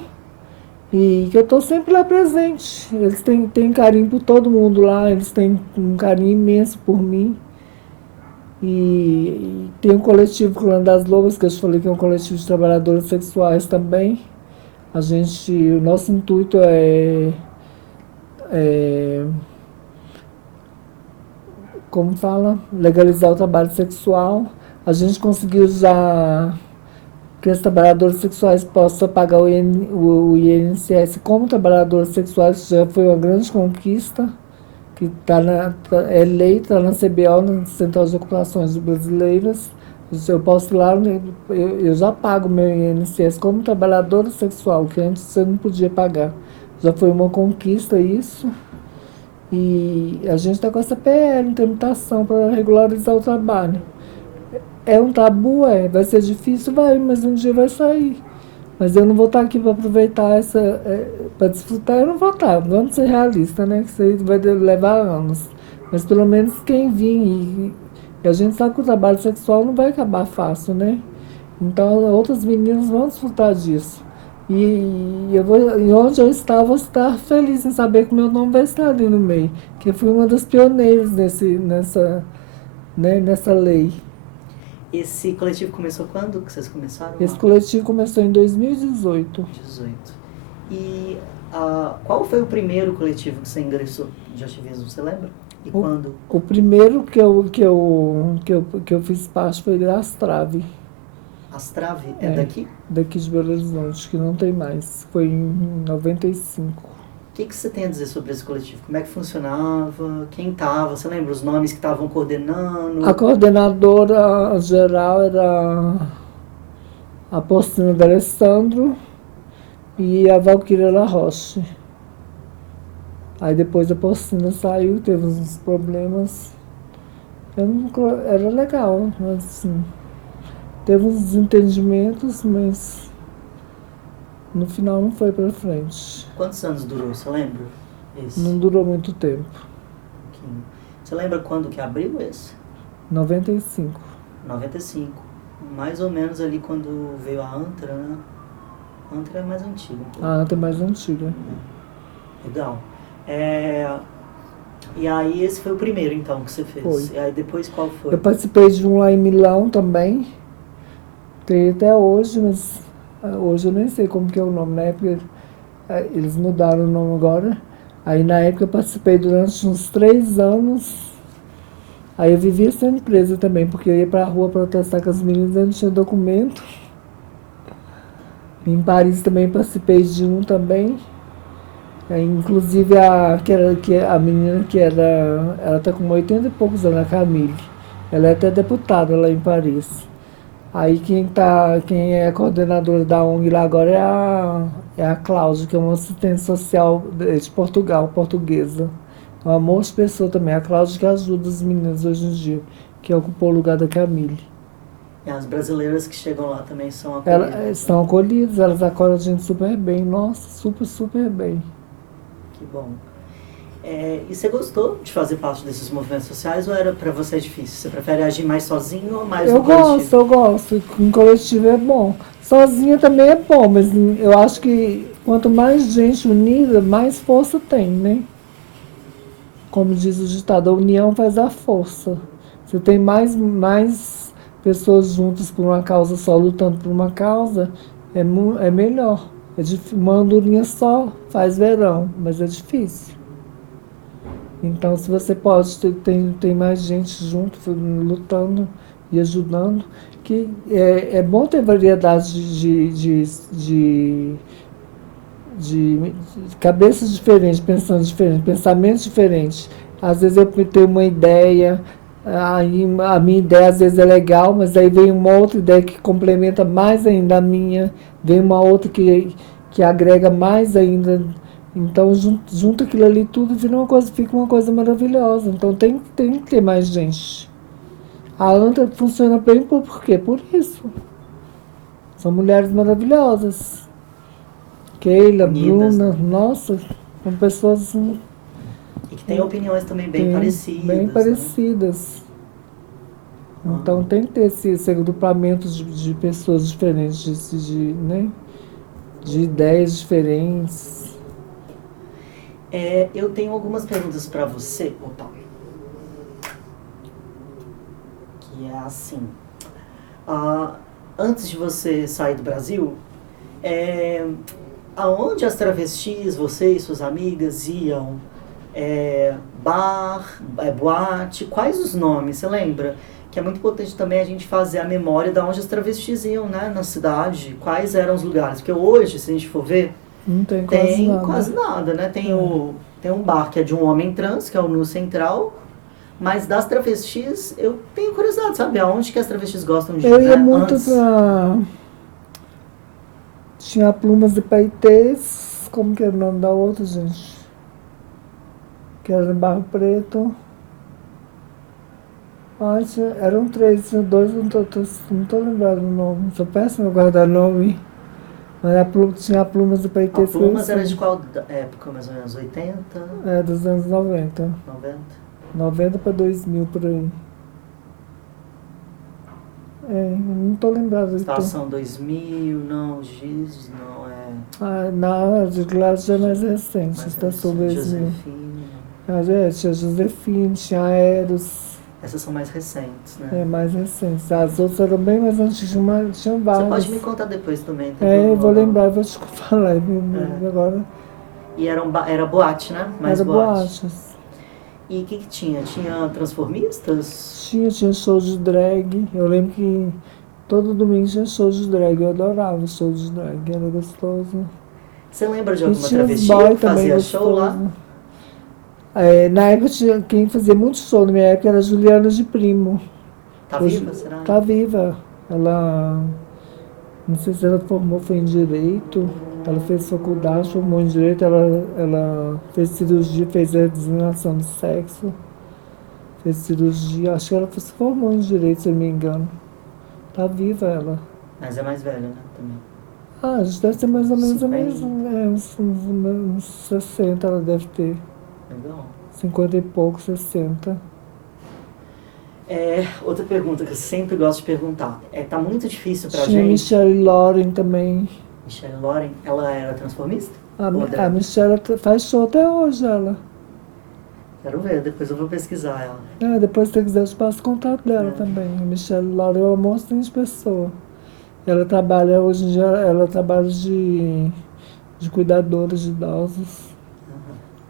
e que eu estou sempre lá presente. Eles têm carinho por todo mundo lá, eles têm um carinho imenso por mim. E tem um coletivo Clã das Lobas, que eu te falei que é um coletivo de trabalhadoras sexuais também. O nosso intuito como fala, legalizar o trabalho sexual. A gente conseguiu já que os trabalhadores sexuais possam pagar o INSS como trabalhadores sexuais, já foi uma grande conquista, que é lei, está na CBO, na Central de Ocupações Brasileiras. Eu posso ir lá, eu já pago meu INSS como trabalhadora sexual, que antes você não podia pagar. Já foi uma conquista isso. E a gente está com essa PL em tramitação para regularizar o trabalho. É um tabu, vai ser difícil, mas um dia vai sair. Mas eu não vou estar aqui para aproveitar para desfrutar, eu não vou estar. Vamos ser realistas, né? Que isso aí vai levar anos. Mas pelo menos quem vir, e a gente sabe que o trabalho sexual não vai acabar fácil, né? Então outras meninas vão desfrutar disso. E onde eu estar, vou estar feliz em saber que o meu nome vai estar ali no meio. Que eu fui uma das pioneiras nessa lei. Esse coletivo começou quando que vocês começaram? Esse coletivo começou em 2018. E qual foi o primeiro coletivo que você ingressou de ativismo, você lembra? E quando? O primeiro que eu fiz parte foi da Astrave. Astrave? É daqui? Daqui de Belo Horizonte, que não tem mais. Foi em 95. O que você tem a dizer sobre esse coletivo? Como é que funcionava? Quem estava? Você lembra os nomes que estavam coordenando? A coordenadora geral era a Postina de Alessandro e a Valquíria La Roche. Aí depois a Postina saiu, teve uns problemas. Era legal, mas assim, teve uns desentendimentos, mas no final não foi pra frente. Quantos anos durou, você lembra? Esse? Não durou muito tempo. Você lembra quando que abriu esse? 95. 95. Mais ou menos ali quando veio a Antra, né? A Antra é mais antiga. A Antra é mais antiga. Legal. E aí esse foi o primeiro, então, que você fez? Foi. E aí depois qual foi? Eu participei de um lá em Milão também. Tem até hoje, mas hoje eu nem sei como que é o nome. Na época eles mudaram o nome agora. Aí na época eu participei durante uns 3 anos. Aí eu vivia sendo presa também, porque eu ia pra rua protestar com as meninas, eu não tinha documento. Em Paris também participei de um também. Inclusive a menina ela está com 80 e poucos anos, a Camille. Ela é até deputada lá em Paris. Aí quem é coordenadora da ONG lá agora é a Cláudia, que é uma assistente social de Portugal, portuguesa. É um amor de pessoa também. A Cláudia que ajuda as meninas hoje em dia, que ocupou o lugar da Camille. E as brasileiras que chegam lá também são Elas acolhidas. estão acolhidas, elas acolhem a gente super bem. Nossa, super, super bem. Que bom. E você gostou de fazer parte desses movimentos sociais ou era para você difícil? Você prefere agir mais sozinho ou mais no coletivo? Eu gosto. Com coletivo é bom. Sozinha também é bom, mas eu acho que quanto mais gente unida, mais força tem, né? Como diz o ditado, a união faz a força. Você tem mais pessoas juntas por uma causa só, lutando por uma causa, é melhor. Uma andorinha só faz verão, mas é difícil. Então, se você pode, tem mais gente junto, lutando e ajudando, que é bom ter variedade de cabeças diferentes, pensando diferente, pensamentos diferentes. Às vezes eu tenho uma ideia, aí a minha ideia às vezes é legal, mas aí vem uma outra ideia que complementa mais ainda a minha, vem uma outra que agrega mais ainda. Então junta aquilo ali tudo e vira uma coisa, fica uma coisa maravilhosa. Então tem que ter mais gente. A ANTA funciona bem por quê? Por isso. São mulheres maravilhosas. Keila, Unidas, Bruna, né? nossa, são pessoas assim, E que têm opiniões também bem parecidas. bem né? parecidas. Então tem que ter esse agrupamento de pessoas diferentes, né, de ideias diferentes. Eu tenho algumas perguntas para você. Opa. Que é assim. Antes de você sair do Brasil, aonde as travestis, você e suas amigas iam? Bar, boate, quais os nomes, você lembra? Que é muito importante também a gente fazer a memória de onde as travestis iam, né, na cidade, quais eram os lugares. Porque hoje, se a gente for ver, Não tem quase nada, né? Tem um bar que é de um homem trans, que é o Nu Central, mas das travestis, eu tenho curiosidade, sabe? Aonde que as travestis gostam de ir, Eu ia né? muito pra... Tinha Plumas de Paetês, como que era o nome da outra, gente? Que era em Barro Preto. Ai, eram três, tinha dois, não tô lembrando o nome. Sou péssima a guardar nome. Mas tinha Plumas de A Paetês. Plumas era de qual época, mais ou menos? 80? Dos anos 90. 90? 90 para 2000, por aí. Não tô lembrado. Estação 2000, não, Giz, não, Não, a de Glass já é mais recente, mais Estação recente, 2000. Josefina. Tinha Josefine, tinha Eros. Essas são mais recentes, né? Mais recentes. As outras eram bem mais antigas, tinha várias. Você pode me contar depois também. Eu vou lembrar, vou te falar agora. E era boate, né? Mais era boates. E o que tinha? Tinha transformistas? Tinha show de drag. Eu lembro que todo domingo tinha show de drag. Eu adorava show de drag, era gostoso. Você lembra de alguma tinha travesti que fazia show lá? Na época, quem fazia muito show na minha época era a Juliana de Primo. Tá viva, será? Tá viva. Ela, não sei se ela foi em Direito, ela fez faculdade, formou em Direito, ela fez cirurgia, fez a designação de sexo, fez cirurgia, acho que ela se formou em Direito, se eu não me engano. Tá viva ela. Mas é mais velha, né, também. A gente deve ter mais ou menos uns 60 ela deve ter. Legal. 50 e pouco, 60. Outra pergunta que eu sempre gosto de perguntar. Tá muito difícil pra Tinha gente... Michelle Loren também. Michelle Loren, ela era transformista? A Michelle faz show até hoje, ela. Quero ver, depois eu vou pesquisar ela. Depois, se você quiser, eu te passo o contato dela também. A Michelle Loren é uma monstrinha de pessoa. Ela trabalha, hoje em dia, ela trabalha de cuidadora de idosos.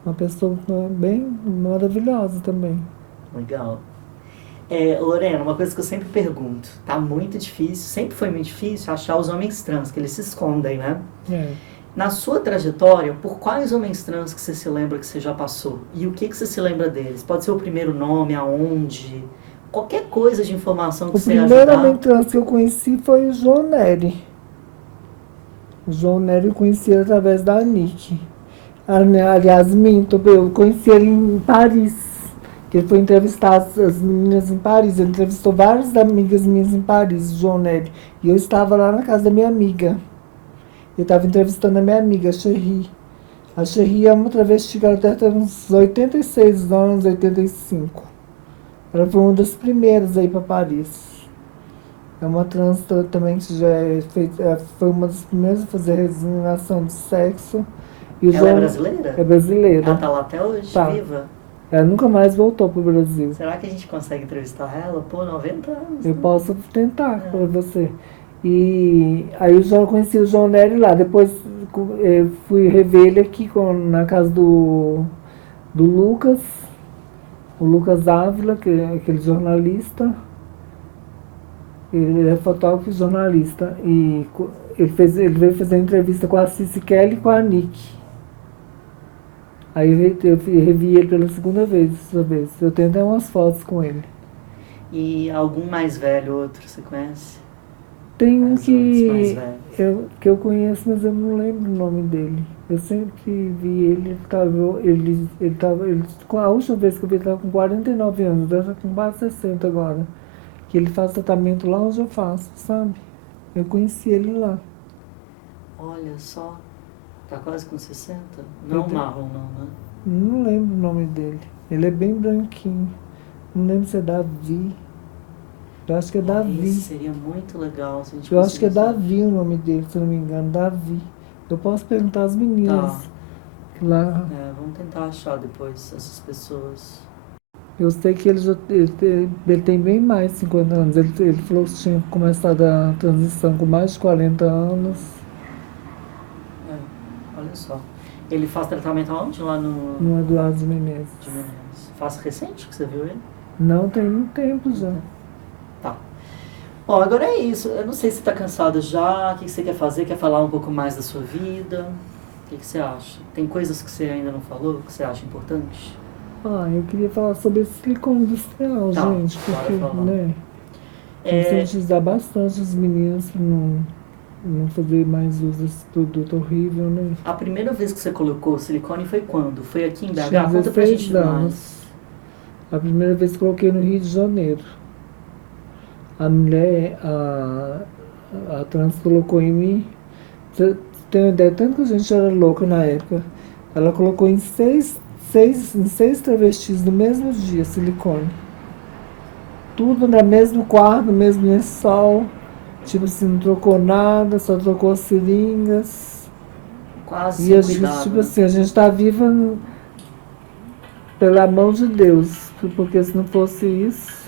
Uma pessoa bem maravilhosa também. Legal. Lorena, uma coisa que eu sempre pergunto, tá muito difícil, sempre foi muito difícil achar os homens trans, que eles se escondem, né? Na sua trajetória, por quais homens trans que você se lembra que você já passou? E o que você se lembra deles? Pode ser o primeiro nome, aonde, qualquer coisa de informação que O você primeiro ajudar. homem trans que eu conheci foi o João Nery. O João Nery eu conheci ele através da Anique. Aliás, minto, eu conheci ele em Paris, que ele foi entrevistar as meninas em Paris. Ele entrevistou várias amigas minhas em Paris, o João Nery. E eu estava lá na casa da minha amiga. Eu estava entrevistando a minha amiga, a Cherry. A Cherry é uma travesti que ela deve ter uns 86 anos, 85. Ela foi uma das primeiras a ir para Paris. É uma trans também que já foi uma das primeiras a fazer resignação de sexo. E Ela é brasileira? É brasileira. Ela tá lá até hoje, Tá. viva? Ela nunca mais voltou pro Brasil. Será que a gente consegue entrevistar ela? Pô, 90 anos. Eu né? posso tentar para você. E aí eu já conheci o João Nery lá. Depois eu fui rever ele aqui na casa do Lucas. O Lucas Ávila, que é aquele jornalista. Ele é fotógrafo e jornalista. E ele veio fazer entrevista com a Cici Kelly e com a Nick. Aí eu revi ele pela segunda vez, dessa vez. Eu tenho até umas fotos com ele. E algum mais velho, outro, você conhece? Tem um Mais que velhos. que eu conheço, mas eu não lembro o nome dele. Eu sempre vi ele, a última vez que eu vi ele estava com 49 anos, deve estar com quase 60 agora. Que ele faz tratamento lá onde eu faço, sabe? Eu conheci ele lá. Olha só, tá quase com 60? Não marrom não, né? Não lembro o nome dele. Ele é bem branquinho. Não lembro se é Davi. Eu acho que é Davi. Isso seria muito legal se a gente Eu acho que é conseguisse. Davi o nome dele, se eu não me engano. Davi. Eu posso perguntar às meninas. Tá. Lá. Vamos tentar achar depois essas pessoas. Eu sei que ele tem bem mais de 50 anos. Ele falou que tinha começado a transição com mais de 40 anos. Olha só. Ele faz tratamento aonde? Lá No Eduardo Menezes. de Menezes. Faz recente que você viu ele? Não, tem um tempo já. Tá. Bom, agora é isso. Eu não sei se você tá cansado já. O que você quer fazer? Quer falar um pouco mais da sua vida? O que você acha? Tem coisas que você ainda não falou que você acha importante? Eu queria falar sobre esse silicone industrial, Tá, gente. Porque, bora falar. né? Conscientizar bastante as meninas para não fazer mais uso desse produto horrível, né? A primeira vez que você colocou silicone foi quando? Foi aqui em BH? Tinha Conta pra 16 gente anos. mais. A primeira vez que coloquei no Rio de Janeiro. A mulher, a trans colocou em mim. Você tem uma ideia, tanto que a gente era louca na época. Ela colocou em seis travestis no mesmo dia, silicone. Tudo no mesmo quarto, no mesmo lençol. Tipo assim, não trocou nada, só trocou as seringas. Quase E sem a gente, cuidado. tipo assim, a gente tá viva pela mão de Deus. Porque se não fosse isso,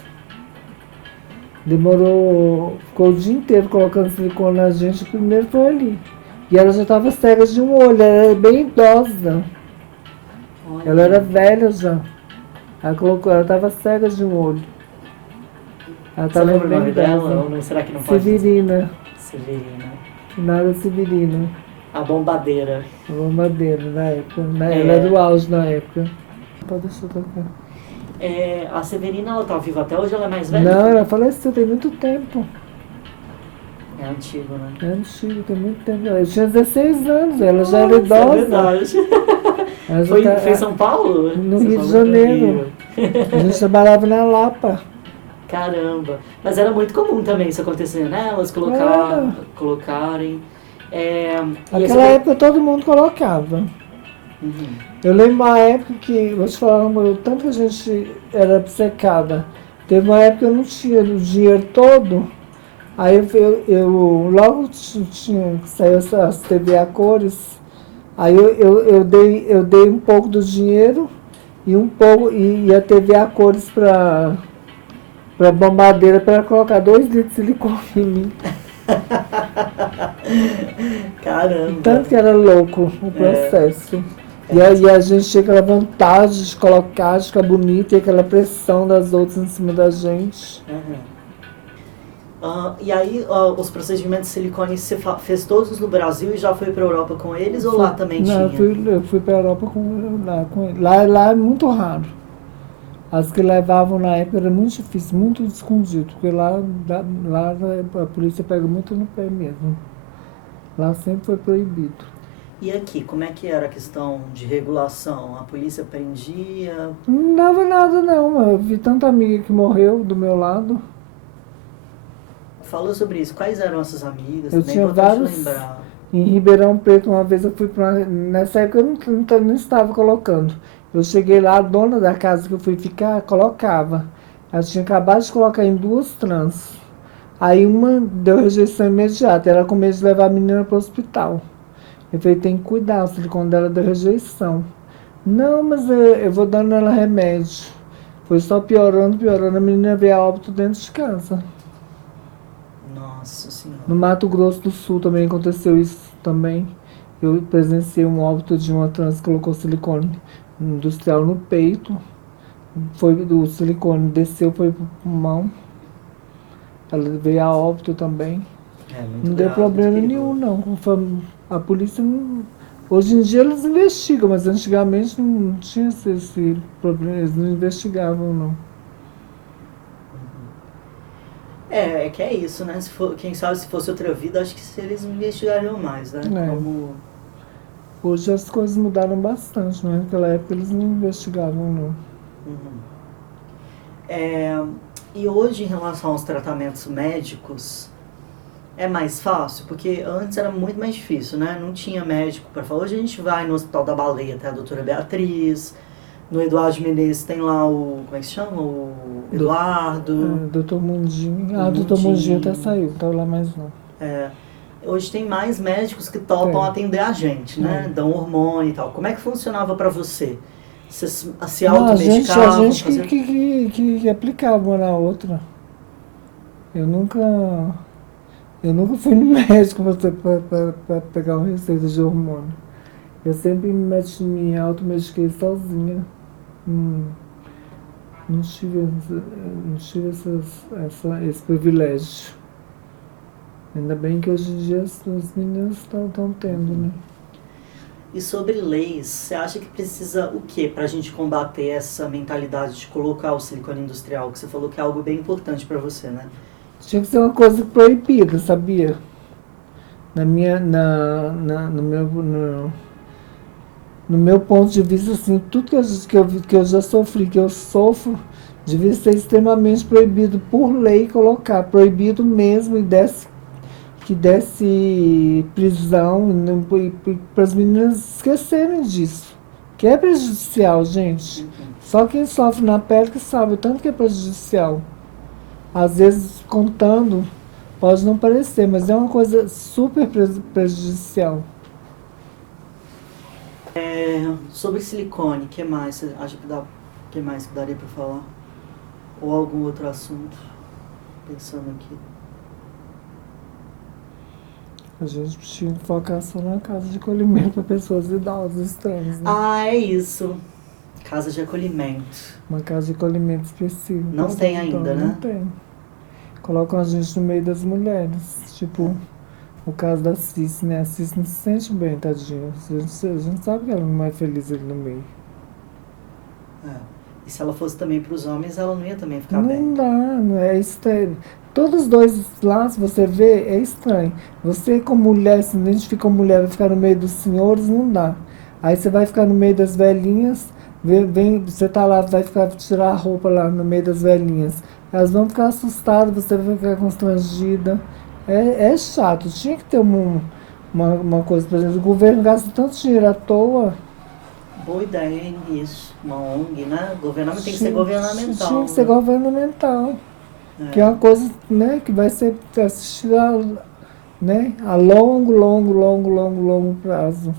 ficou o dia inteiro colocando silicone na gente, o primeiro foi ali. E ela já estava cega de um olho, ela era bem idosa. Olha. Ela era velha já. Ela estava cega de um olho. Ela Você estava lembra o bem nome dela? idosa. Ou não, será que não pode? Severina. Severina. Nada Severina. A bombadeira. A bombadeira na época. Ela era do auge na época. Pode deixar eu tocar. A Severina, ela tá viva até hoje? Ela é mais velha? Não, ela faleceu tem muito tempo. É antigo, né? É antigo, tem muito tempo. Ela tinha 16 anos, ela já era Nossa, idosa. É verdade. Ela já Foi tá- em São Paulo? No Você Rio de falou Janeiro. Rio. A gente trabalhava na Lapa. Caramba. Mas era muito comum também isso acontecer, né? Elas colocarem. E Naquela época todo mundo colocava. Uhum. Eu lembro uma época que, vou te falar, o tanto que a gente era obcecada. Teve uma época que eu não tinha o dinheiro todo. Aí eu logo tinha que sair as TV a cores. Aí eu dei um pouco do dinheiro e a TV a cores para bombadeira para colocar 2 litros de silicone em mim. Caramba. Tanto que era louco o processo. E aí a gente tinha aquela vontade de colocar, de ficar bonita, e aquela pressão das outras em cima da gente. E aí, os procedimentos de silicone você fez todos no Brasil e já foi para a Europa com eles ou lá também tinha? Não, eu fui para a Europa com ele. Lá é muito raro. As que levavam na época era muito difícil, muito escondido, porque lá a polícia pega muito no pé mesmo. Lá sempre foi proibido. E aqui, como é que era a questão de regulação? A polícia prendia? Não dava nada não, eu vi tanta amiga que morreu do meu lado. Falou sobre isso. Quais eram essas amigas? Eu Também é tinha importante vários. lembrar. Em Ribeirão Preto, uma vez eu fui para. Nessa época eu não estava colocando. Eu cheguei lá, a dona da casa que eu fui ficar colocava. Ela tinha acabado de colocar em 2 trans. Aí uma deu rejeição imediata. Ela com medo de levar a menina para o hospital. Eu falei, tem que cuidar, o silicone dela deu rejeição. Não, mas eu vou dando ela remédio. Foi só piorando, piorando. A menina veio a óbito dentro de casa. Nossa Senhora. No Mato Grosso do Sul também aconteceu isso também. Eu presenciei um óbito de uma trans que colocou silicone industrial no peito. O silicone desceu, foi pro pulmão. Ela veio a óbito também. É muito Não deu grave, problema muito nenhum, perigoso. não. A polícia não. Hoje em dia eles investigam, mas antigamente não tinha esse problema, eles não investigavam, não. É que é isso, né? Quem sabe se fosse outra vida, acho que eles investigariam mais, né? É. Hoje as coisas mudaram bastante, né? Naquela época eles não investigavam, não. E hoje, em relação aos tratamentos médicos, é mais fácil? Porque antes era muito mais difícil, né? Não tinha médico para falar. Hoje a gente vai no Hospital da Baleia, até a doutora Beatriz. No Eduardo Menezes tem lá o... Como é que se chama? O Eduardo. Doutor Mundinho. Doutor Mundinho até saiu, tá lá mais não. Hoje tem mais médicos que topam atender a gente, né? Dão hormônio e tal. Como é que funcionava para você? Você se automedicava? A gente que aplicava uma na outra. Eu nunca fui no médico para pegar uma receita de hormônio. Eu sempre me automediquei sozinha. Não tive esse privilégio. Ainda bem que hoje em dia as meninas estão tendo, né? E sobre leis, você acha que precisa o quê para a gente combater essa mentalidade de colocar o silicone industrial? Que você falou que é algo bem importante para você, né? Tinha que ser uma coisa proibida, sabia? No meu ponto de vista, assim, tudo que eu já sofri, que eu sofro, devia ser extremamente proibido por lei colocar, proibido mesmo que desse prisão para as meninas esquecerem disso. Que é prejudicial, gente. Só quem sofre na pele que sabe o tanto que é prejudicial. Às vezes, contando, pode não parecer, mas é uma coisa super prejudicial. Sobre silicone, o que mais você acha que mais que daria para falar? Ou algum outro assunto? Pensando aqui. A gente tinha que focar só na casa de acolhimento para pessoas idosas trans, né? É isso. Casa de acolhimento. Uma casa de acolhimento específica. Não tem ainda, né? Não tem. Colocam a gente no meio das mulheres. Tipo, o caso da Cis, né? A Cis não se sente bem, tadinha. A gente sabe que ela não é feliz ali no meio. E se ela fosse também para os homens, ela não ia também ficar não bem. Não dá, não é estranho. Todos os dois lá, se você vê, é estranho. Você, como mulher, se identifica como mulher, vai ficar no meio dos senhores, não dá. Aí você vai ficar no meio das velhinhas, você tá lá, vai tirar a roupa lá no meio das velhinhas. Elas vão ficar assustadas, você vai ficar constrangida. É chato, tinha que ter uma coisa, por exemplo, o governo gasta tanto dinheiro à toa. Boa ideia, hein? Isso. Uma ONG, né? Governamento tem que ser governamental. Tinha que ser governamental. Que é uma coisa, né, que vai ser assistida, né, a longo prazo.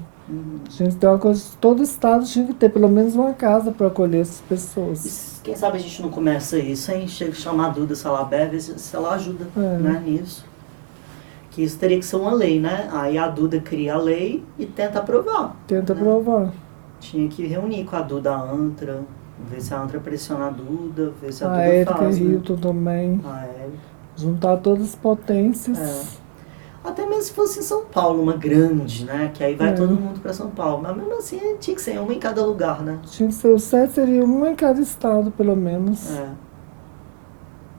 Tinha que ter uma coisa, todo estado tinha que ter pelo menos uma casa para acolher essas pessoas. Quem sabe a gente não começa isso, hein? Chega a chamar a Duda Salabé, ver se ela ajuda, né, nisso. Que isso teria que ser uma lei, né? Aí a Duda cria a lei e tenta aprovar. Tenta aprovar. Tinha que reunir com a Duda a Antra, ver se a Antra pressiona a Duda, ver se a Duda Érica faz, Hilton também. A Érica. Juntar todas as potências. Até mesmo se fosse em São Paulo, uma grande, né? Que aí vai todo mundo para São Paulo. Mas mesmo assim tinha que ser uma em cada lugar, né? Tinha que ser, o certo seria uma em cada estado, pelo menos.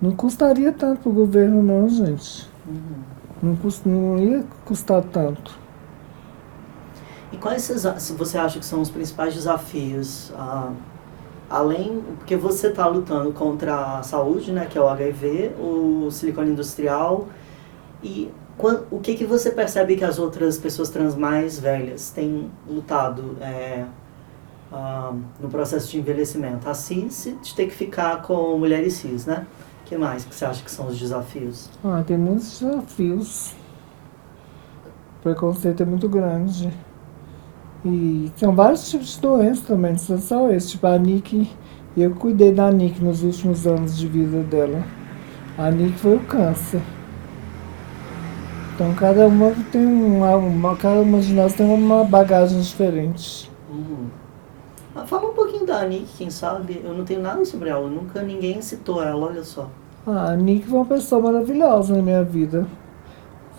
Não custaria tanto pro governo, não, gente. Não ia custar tanto. E quais você acha que são os principais desafios? Além, porque você está lutando contra a saúde, né, que é o HIV, o silicone industrial, e o que você percebe que as outras pessoas trans mais velhas têm lutado no processo de envelhecimento? A cis, de ter que ficar com mulheres cis, né? O que mais que você acha que são os desafios? Tem muitos desafios. O preconceito é muito grande. E são vários tipos de doenças também, não são só esse. Tipo, a Nick, eu cuidei da Nick nos últimos anos de vida dela. A Nick foi o câncer. Então cada uma tem cada uma de nós tem uma bagagem diferente. Fala um pouquinho da Nick, quem sabe? Eu não tenho nada sobre ela, nunca ninguém citou ela, olha só. A Nick foi uma pessoa maravilhosa na minha vida.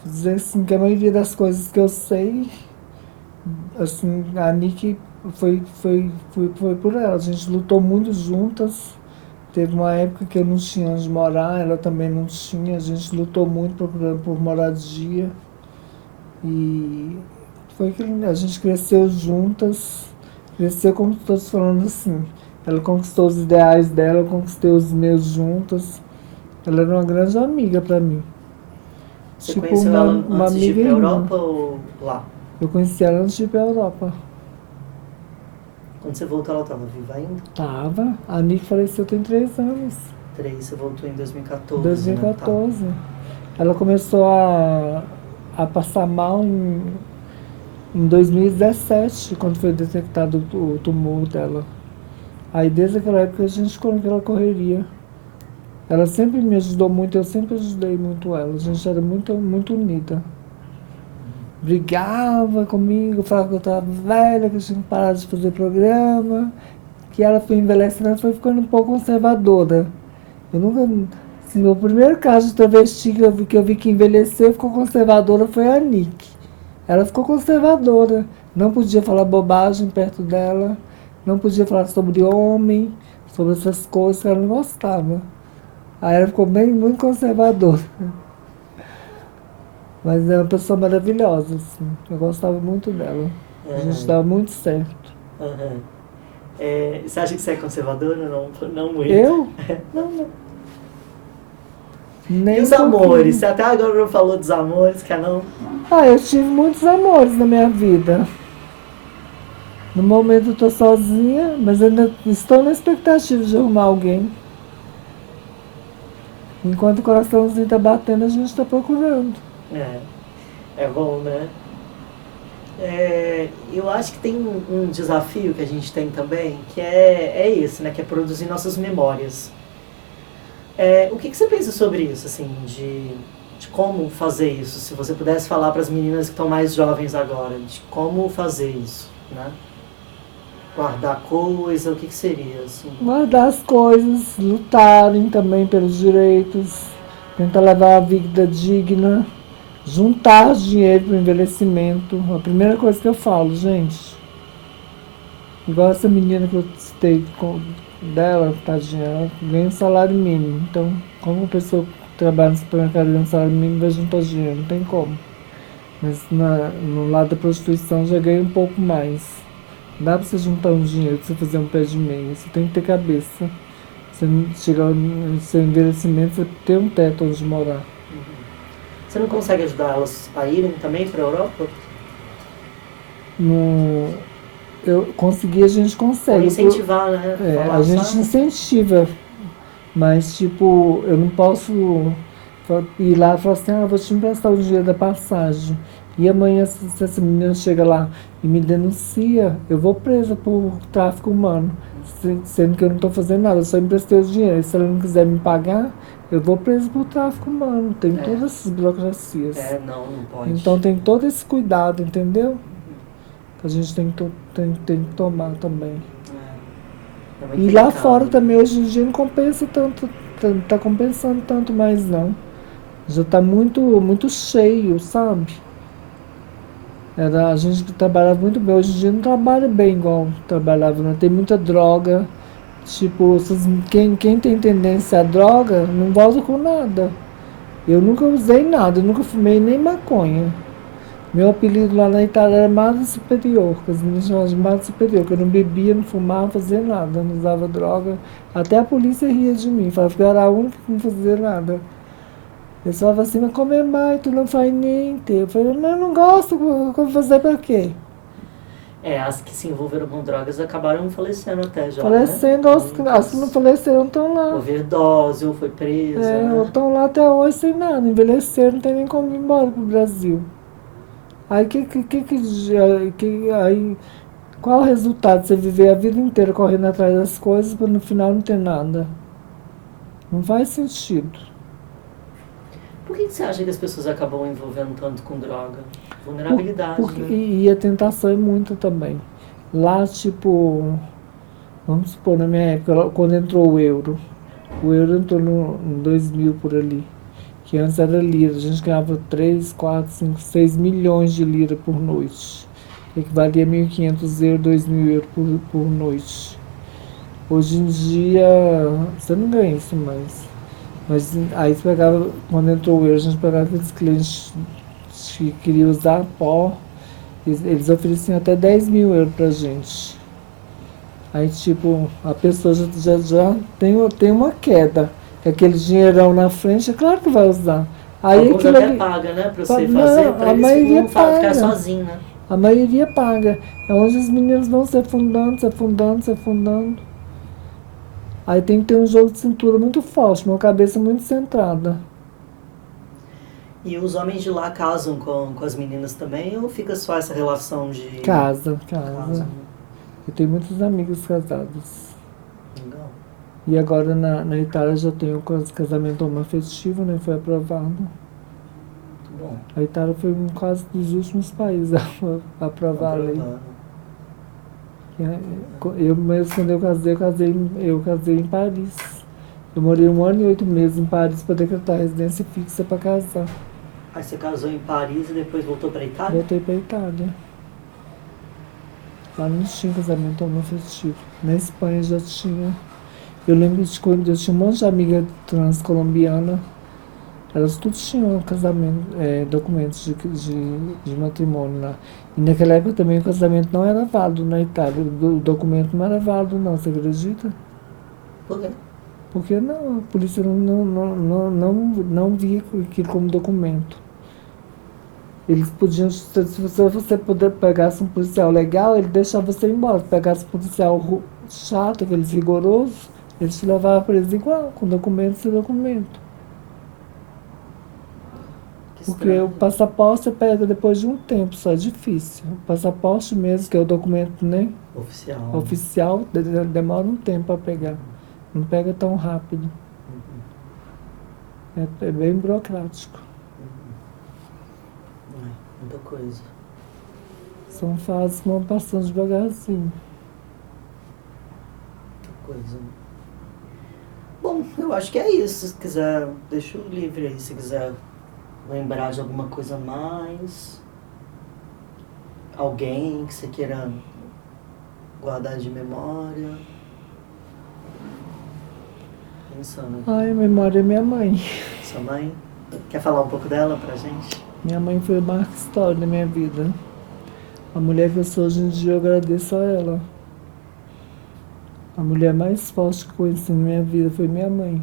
Vou dizer assim, que a maioria das coisas que eu sei, assim, a Nick foi por ela. A gente lutou muito juntas. Teve uma época que eu não tinha onde morar, ela também não tinha. A gente lutou muito procurando por moradia. E foi que a gente cresceu juntas. Cresceu, como estou falando assim. Ela conquistou os ideais dela, eu conquistei os meus juntas. Ela era uma grande amiga para mim. Você conheceu ela antes de ir para a Europa ou lá? Eu conheci ela antes de ir para a Europa. Quando você voltou, ela estava viva ainda? Tava. A Nick faleceu tem 3 anos. 3, você voltou em 2014. 2014. Né? Ela começou a passar mal em 2017, quando foi detectado o tumor dela. Aí desde aquela época a gente ficou naquela correria. Ela sempre me ajudou muito, eu sempre ajudei muito ela. A gente era muito, muito unida. Brigava comigo, falava que eu estava velha, que eu tinha que parar de fazer programa. Que ela foi envelhecendo, ela foi ficando um pouco conservadora. Eu nunca... Assim, meu primeiro caso de travesti que eu vi que envelheceu e ficou conservadora foi a Nick. Ela ficou conservadora. Não podia falar bobagem perto dela. Não podia falar sobre homem, sobre essas coisas que ela não gostava. Aí ela ficou muito conservadora. Mas é uma pessoa maravilhosa, assim. Eu gostava muito dela. A gente dava muito certo. Você acha que você é conservadora? Não muito. Eu? Não. Nem e os amores? Você até agora não falou dos amores, quer não? Eu tive muitos amores na minha vida. No momento eu estou sozinha, mas ainda estou na expectativa de arrumar alguém. Enquanto o coraçãozinho está batendo, a gente está procurando. É bom, né? Eu acho que tem um desafio que a gente tem também, que é esse, né? Que é produzir nossas memórias. O que você pensa sobre isso, assim, de como fazer isso? Se você pudesse falar para as meninas que estão mais jovens agora, de como fazer isso, né? Guardar coisa, o que seria, assim? Guardar as coisas, lutarem também pelos direitos, tentar levar a vida digna, juntar dinheiro para o envelhecimento. A primeira coisa que eu falo, gente, igual essa menina que eu citei dela, tadinha, ela ganha um salário mínimo. Então, como uma pessoa que trabalha no supermercado ganha um salário mínimo vai juntar dinheiro? Não tem como. Mas no lado da prostituição já ganha um pouco mais. Dá pra você juntar um dinheiro pra você fazer um pé de meia. Você tem que ter cabeça. Você chegar no seu envelhecimento, você ter um teto onde morar. Você não consegue ajudar elas a irem também pra Europa? Eu consegui, a gente consegue. Ou incentivar, né? A gente incentiva. Mas, tipo, eu não posso ir lá e falar assim, vou te emprestar o dinheiro da passagem. E amanhã, se essa menina chega lá e me denuncia, eu vou presa por tráfico humano. Sendo que eu não estou fazendo nada, eu só emprestei o dinheiro. E se ela não quiser me pagar, eu vou presa por tráfico humano. Tem todas essas burocracias. Não pode. Então tem todo esse cuidado, entendeu? Que a gente tem que tomar também. E lá fora também, hoje em dia, não compensa tanto, tá compensando tanto mais não. Já está muito cheio, sabe? A gente que trabalhava muito bem. Hoje em dia não trabalha bem igual trabalhava, não. Tem muita droga. Tipo, quem tem tendência à droga não volta com nada. Eu nunca usei nada, eu nunca fumei nem maconha. Meu apelido lá na Itália era Madre Superior, que as meninas chamavam de Madre Superior, que eu não bebia, não fumava, não fazia nada, não usava droga. Até a polícia ria de mim, falava que eu era a única que não fazia nada. Eles falavam assim, mas como é mais, tu não faz nem ter. Eu falei, mas eu não gosto, eu vou fazer pra quê? As que se envolveram com drogas acabaram falecendo até já, Falecendo, né? as que não faleceram estão lá. Overdose, ou foi presa, Ou né? estão lá até hoje sem nada, envelheceram, não tem nem como ir embora pro Brasil. Aí aí, qual o resultado de você viver a vida inteira correndo atrás das coisas para no final não ter nada? Não faz sentido. Por que você acha que as pessoas acabam envolvendo tanto com droga? Vulnerabilidade, né? E a tentação é muita também. Lá, tipo, vamos supor, na minha época, quando entrou o euro entrou em 2000 por ali, que antes era lira, a gente ganhava 3 4 5 6 milhões de lira por noite. Equivalia a 1.500 euros, 2.000 euros por noite. Hoje em dia, você não ganha isso mais. Mas aí você pegava, quando entrou o euro, a gente pegava aqueles clientes que queriam usar pó, eles ofereciam até 10.000 euros pra gente. Aí, tipo, a pessoa já tem uma queda. Que aquele dinheirão na frente, é claro que vai usar. Aí Alguns aquilo até ali. paga, né? Pra você fazer, Não, pra a eles maioria não ficar paga. sozinho, né? A maioria paga. É onde os meninos vão se afundando, se afundando, se afundando. Aí tem que ter um jogo de cintura muito forte, uma cabeça muito centrada. E os homens de lá casam com as meninas também, ou fica só essa relação de... Casa. Casam, né? Eu tenho muitos amigos casados. Legal. E agora na Itália já tenho o casamento homoafetivo, né? Foi aprovado. Muito bom. A Itália foi quase dos últimos países a aprovar a lei. Eu mesmo, quando eu casei em Paris. Eu morei 1 ano e 8 meses em Paris para decretar residência fixa para casar. Aí você casou em Paris e depois voltou pra Itália? Voltei para Itália. Lá não tinha casamento homoafetivo. Na Espanha já tinha. Eu lembro de quando eu tinha um monte de amiga trans colombiana. Elas todas tinham casamento, documentos de matrimônio lá. E naquela época também o casamento não era válido na Itália. O documento não era válido não, você acredita? Por quê? Porque não, a polícia não via aquilo como documento. Eles podiam, se você puder pegasse um policial legal, ele deixava você ir embora. Se pegasse um policial chato, aqueles rigorosos, eles te levavam preso igual, com documento sem documento. Porque o passaporte você pega depois de um tempo, só é difícil. O passaporte mesmo, que é o documento, né? Oficial, demora um tempo para pegar. Não pega tão rápido. É bem burocrático. Muita coisa. São fases que vão passando devagarzinho. Muita coisa. Bom, eu acho que é isso. Se quiser, deixa o livre aí, se quiser lembrar de alguma coisa a mais. Alguém que você queira guardar de memória. Pensando aqui. Ai, a memória é minha mãe. Sua mãe? Quer falar um pouco dela pra gente? Minha mãe foi uma marca histórica da minha vida. A mulher que eu sou hoje em dia, eu agradeço a ela. A mulher mais forte que eu conheci na minha vida foi minha mãe.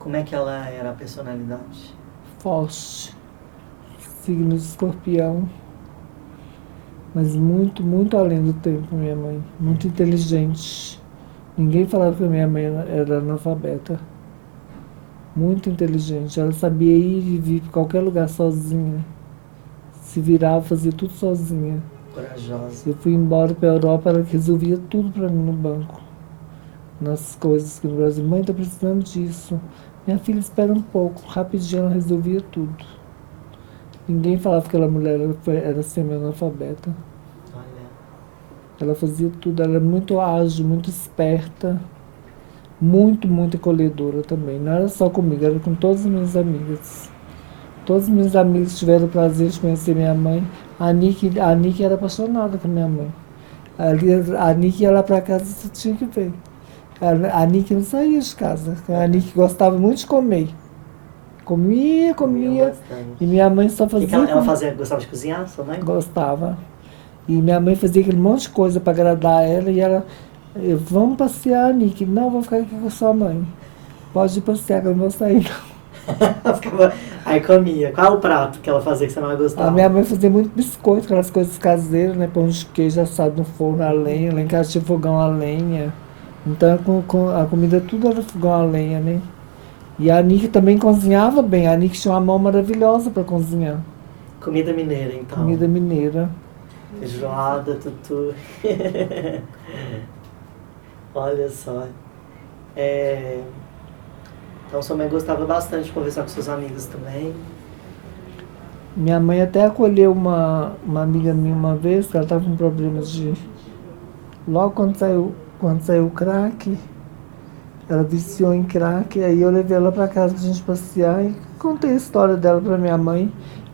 Como é que ela era a personalidade? Forte. Signo de Escorpião. Mas muito, muito além do tempo, minha mãe. Muito inteligente. Ninguém falava que a minha mãe era analfabeta. Muito inteligente. Ela sabia ir e vir para qualquer lugar sozinha. Se virava, fazia tudo sozinha. Corajosa. Eu fui embora para a Europa, ela resolvia tudo para mim no banco. Nas coisas aqui no Brasil. Mãe, tá precisando disso. Minha filha, espera um pouco. Rapidinho ela resolvia tudo. Ninguém falava que aquela mulher era semi-analfabeta. Olha. Ela fazia tudo. Ela era muito ágil, muito esperta. muito, muito acolhedora também. Não era só comigo, era com todas as minhas amigas. Todos os meus amigos tiveram o prazer de conhecer minha mãe. A Nick era apaixonada por minha mãe. A Nick ia lá para casa, você tinha que ver. A Nick não saía de casa. A Nick gostava muito de comer. Comia, comia. E minha mãe só fazia. Ela fazia, gostava de cozinhar, sua mãe? Gostava. E minha mãe fazia aquele monte de coisa para agradar ela. E ela, vamos passear, Nick. Não, vou ficar aqui com a sua mãe. Pode ir passear, que eu não vou sair, não. Aí comia. Qual é o prato que ela fazia que você mais gostava? A minha mãe fazia muito biscoito, aquelas coisas caseiras, né? Pão de queijo assado no forno a lenha. Lá em casa tinha fogão a lenha. Então a comida tudo era fogão a lenha, né? E a Nick também cozinhava bem. A Nick tinha uma mão maravilhosa para cozinhar. Comida mineira, então. Comida mineira. Feijoada, tutu. Olha só. Então sua mãe gostava bastante de conversar com seus amigos também. Minha mãe até acolheu uma amiga minha uma vez, que ela estava com problemas de... Logo quando saiu o crack, ela viciou em crack, aí eu levei ela para casa pra gente passear e contei a história dela para minha mãe.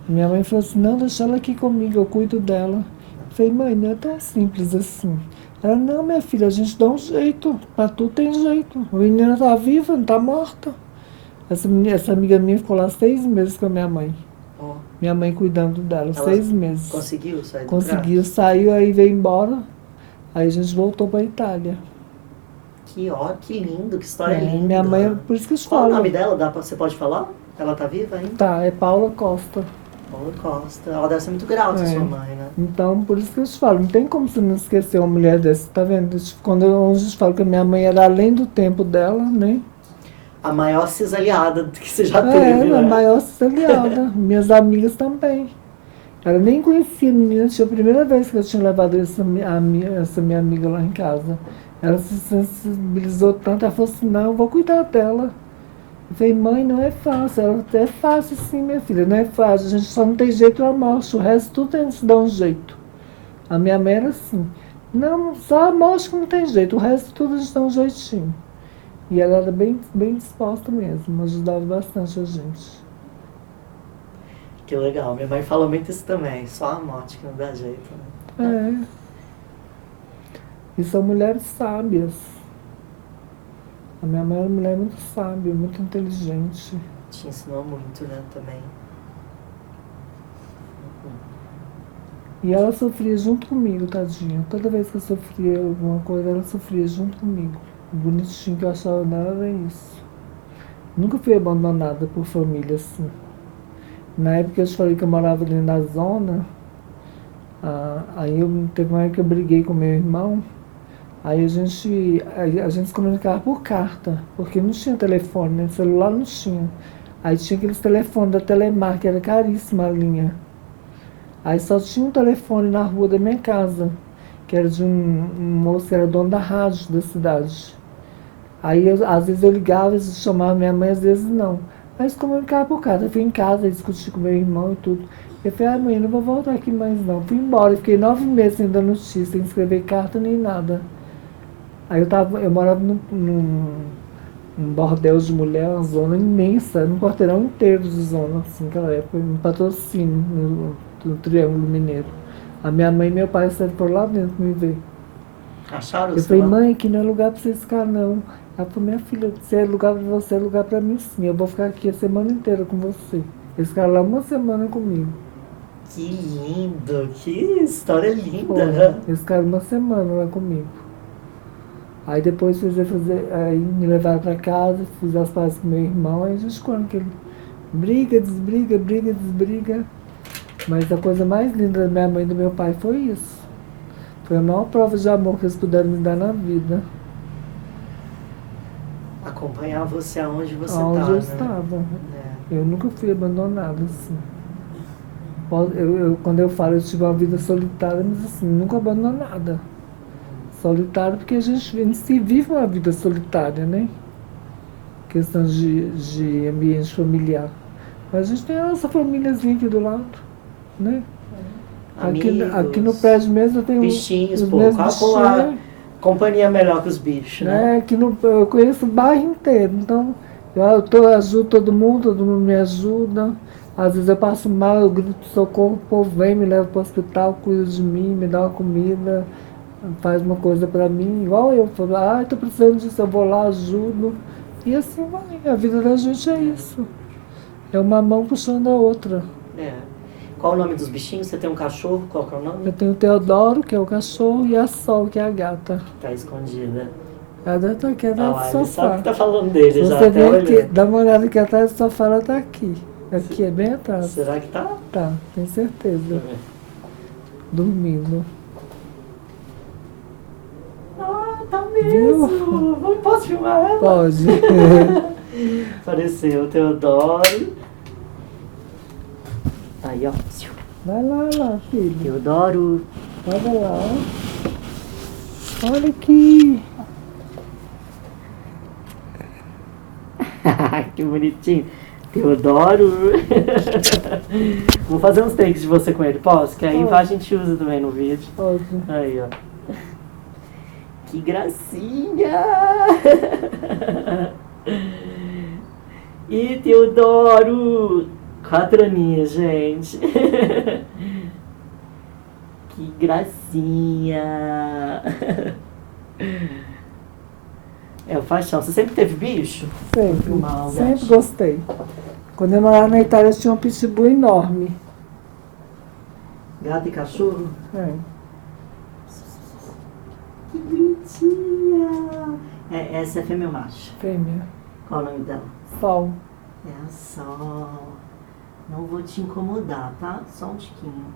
Minha mãe falou assim, não, deixa ela aqui comigo, eu cuido dela. Eu falei, mãe, não é tão simples assim. Ela, não, minha filha, a gente dá um jeito, pra tudo tem jeito. A menina tá viva, não tá morta. Essa amiga minha ficou lá 6 meses com a minha mãe. Oh. Minha mãe cuidando dela, Ela 6 meses. Conseguiu sair do Conseguiu, crack? saiu, aí veio embora. Aí a gente voltou pra Itália. Que lindo, que história linda. Minha mãe, por isso que eu te Qual falo. o nome dela? Você pode falar? Ela tá viva ainda? Tá, é Paula Costa. Paula Costa. Ela deve ser muito grata, sua mãe, né? Então, por isso que eu te falo, não tem como você não esquecer uma mulher dessa, tá vendo? Quando eu te falo que a minha mãe era além do tempo dela, né? A maior cisaliada que você já teve, né? A maior cisaliada. Minhas amigas também. Ela nem conhecia a menina, tinha a primeira vez que eu tinha levado essa minha amiga lá em casa. Ela se sensibilizou tanto, ela falou assim, não, eu vou cuidar dela. Eu falei, mãe, não é fácil. Ela, é fácil sim, minha filha, não é fácil. A gente só não tem jeito à morte, o resto tudo a gente dá um jeito. A minha mãe era assim, não, só a morte que não tem jeito, o resto tudo a gente dá um jeitinho. E ela era bem, bem disposta mesmo, ajudava bastante a gente. Que legal, minha mãe falou muito isso também, só a morte que não dá jeito, né? E são mulheres sábias. A minha mãe era uma mulher muito sábia, muito inteligente. Te ensinou muito, né, também. E ela sofria junto comigo, tadinha. Toda vez que eu sofria alguma coisa, ela sofria junto comigo. O bonitinho que eu achava nela era isso. Nunca fui abandonada por família assim. Na época eu te falei que eu morava ali na zona, aí teve uma época que eu briguei com meu irmão, aí a gente se comunicava por carta, porque não tinha telefone, né? Celular não tinha. Aí tinha aqueles telefones da Telemar, que era caríssima a linha. Aí só tinha um telefone na rua da minha casa, que era de um moço que era dono da rádio da cidade. Aí às vezes eu ligava, eles chamavam minha mãe, às vezes não. Aí se comunicava por casa. Eu fui em casa, discuti com meu irmão e tudo. Eu falei, mãe, eu não vou voltar aqui mais não. Fui embora, fiquei 9 meses sem dar notícia, sem escrever carta nem nada. Aí eu morava num bordel de mulher, uma zona imensa, num quarteirão inteiro de zona, assim, naquela época, um patrocínio no Triângulo Mineiro. A minha mãe e meu pai estavam por lá dentro me ver. Acharam? Eu falei, mãe, aqui não é lugar pra vocês ficar não. Ela falou, minha filha, se é lugar pra você, é lugar pra mim sim. Eu vou ficar aqui a semana inteira com você. Eles ficaram lá uma semana comigo. Que lindo, que história linda, né? Eles ficaram uma semana lá comigo. Aí depois aí me levaram pra casa, fiz as pazes com meu irmão, aí a gente ficou naquele briga, desbriga, briga, desbriga. Mas a coisa mais linda da minha mãe e do meu pai foi isso. Foi a maior prova de amor que eles puderam me dar na vida. Acompanhar você aonde você Aonde tá, eu né? estava. Eu nunca fui abandonada, assim. Quando eu falo, eu tive uma vida solitária, mas assim, nunca abandonada. Solitária porque a gente se vive uma vida solitária, né? Questão de ambiente familiar. Mas a gente tem a nossa famíliazinha aqui do lado, né? Aqui no prédio mesmo eu tenho bichinhos, os pô. meus bichinhos. Companhia melhor que os bichos, né? Que eu conheço o bairro inteiro, então eu ajudo todo mundo me ajuda. Às vezes eu passo mal, eu grito socorro, o povo vem, me leva para o hospital, cuida de mim, me dá uma comida, faz uma coisa para mim, igual eu falo, estou precisando disso, eu vou lá, ajudo. E assim vai, a vida da gente é isso. É uma mão puxando a outra. Qual o nome dos bichinhos? Você tem um cachorro? Qual que é o nome? Eu tenho o Teodoro, que é o cachorro, e a Sol, que é a gata. Tá escondida. Ela tá aqui atrás do sofá. Sabe que tá falando dele. Se já você até vir aqui, olhando. dá uma olhada aqui atrás do sofá, ela tá aqui. Aqui é bem atrás. Será que tá? Tá, tenho certeza. Dormindo. Tá mesmo. Posso filmar ela? Pode. Apareceu o Teodoro. Aí, ó. Vai lá, filho. Teodoro. Olha lá. Olha aqui. Que bonitinho. Teodoro. Vou fazer uns takes de você com ele, posso? Que aí a gente usa também no vídeo. Pode. Aí, ó. Que gracinha! E Teodoro! 4 aninhos, gente. Que gracinha! É o paixão. Você sempre teve bicho? Sempre gostei. Quando eu morava na Itália, tinha um pitbull enorme. Gato e cachorro? Que bonitinha! Essa é fêmea ou macho? Fêmea. Qual o nome dela? Sol. É a Sol. Não vou te incomodar, tá? Só um tiquinho.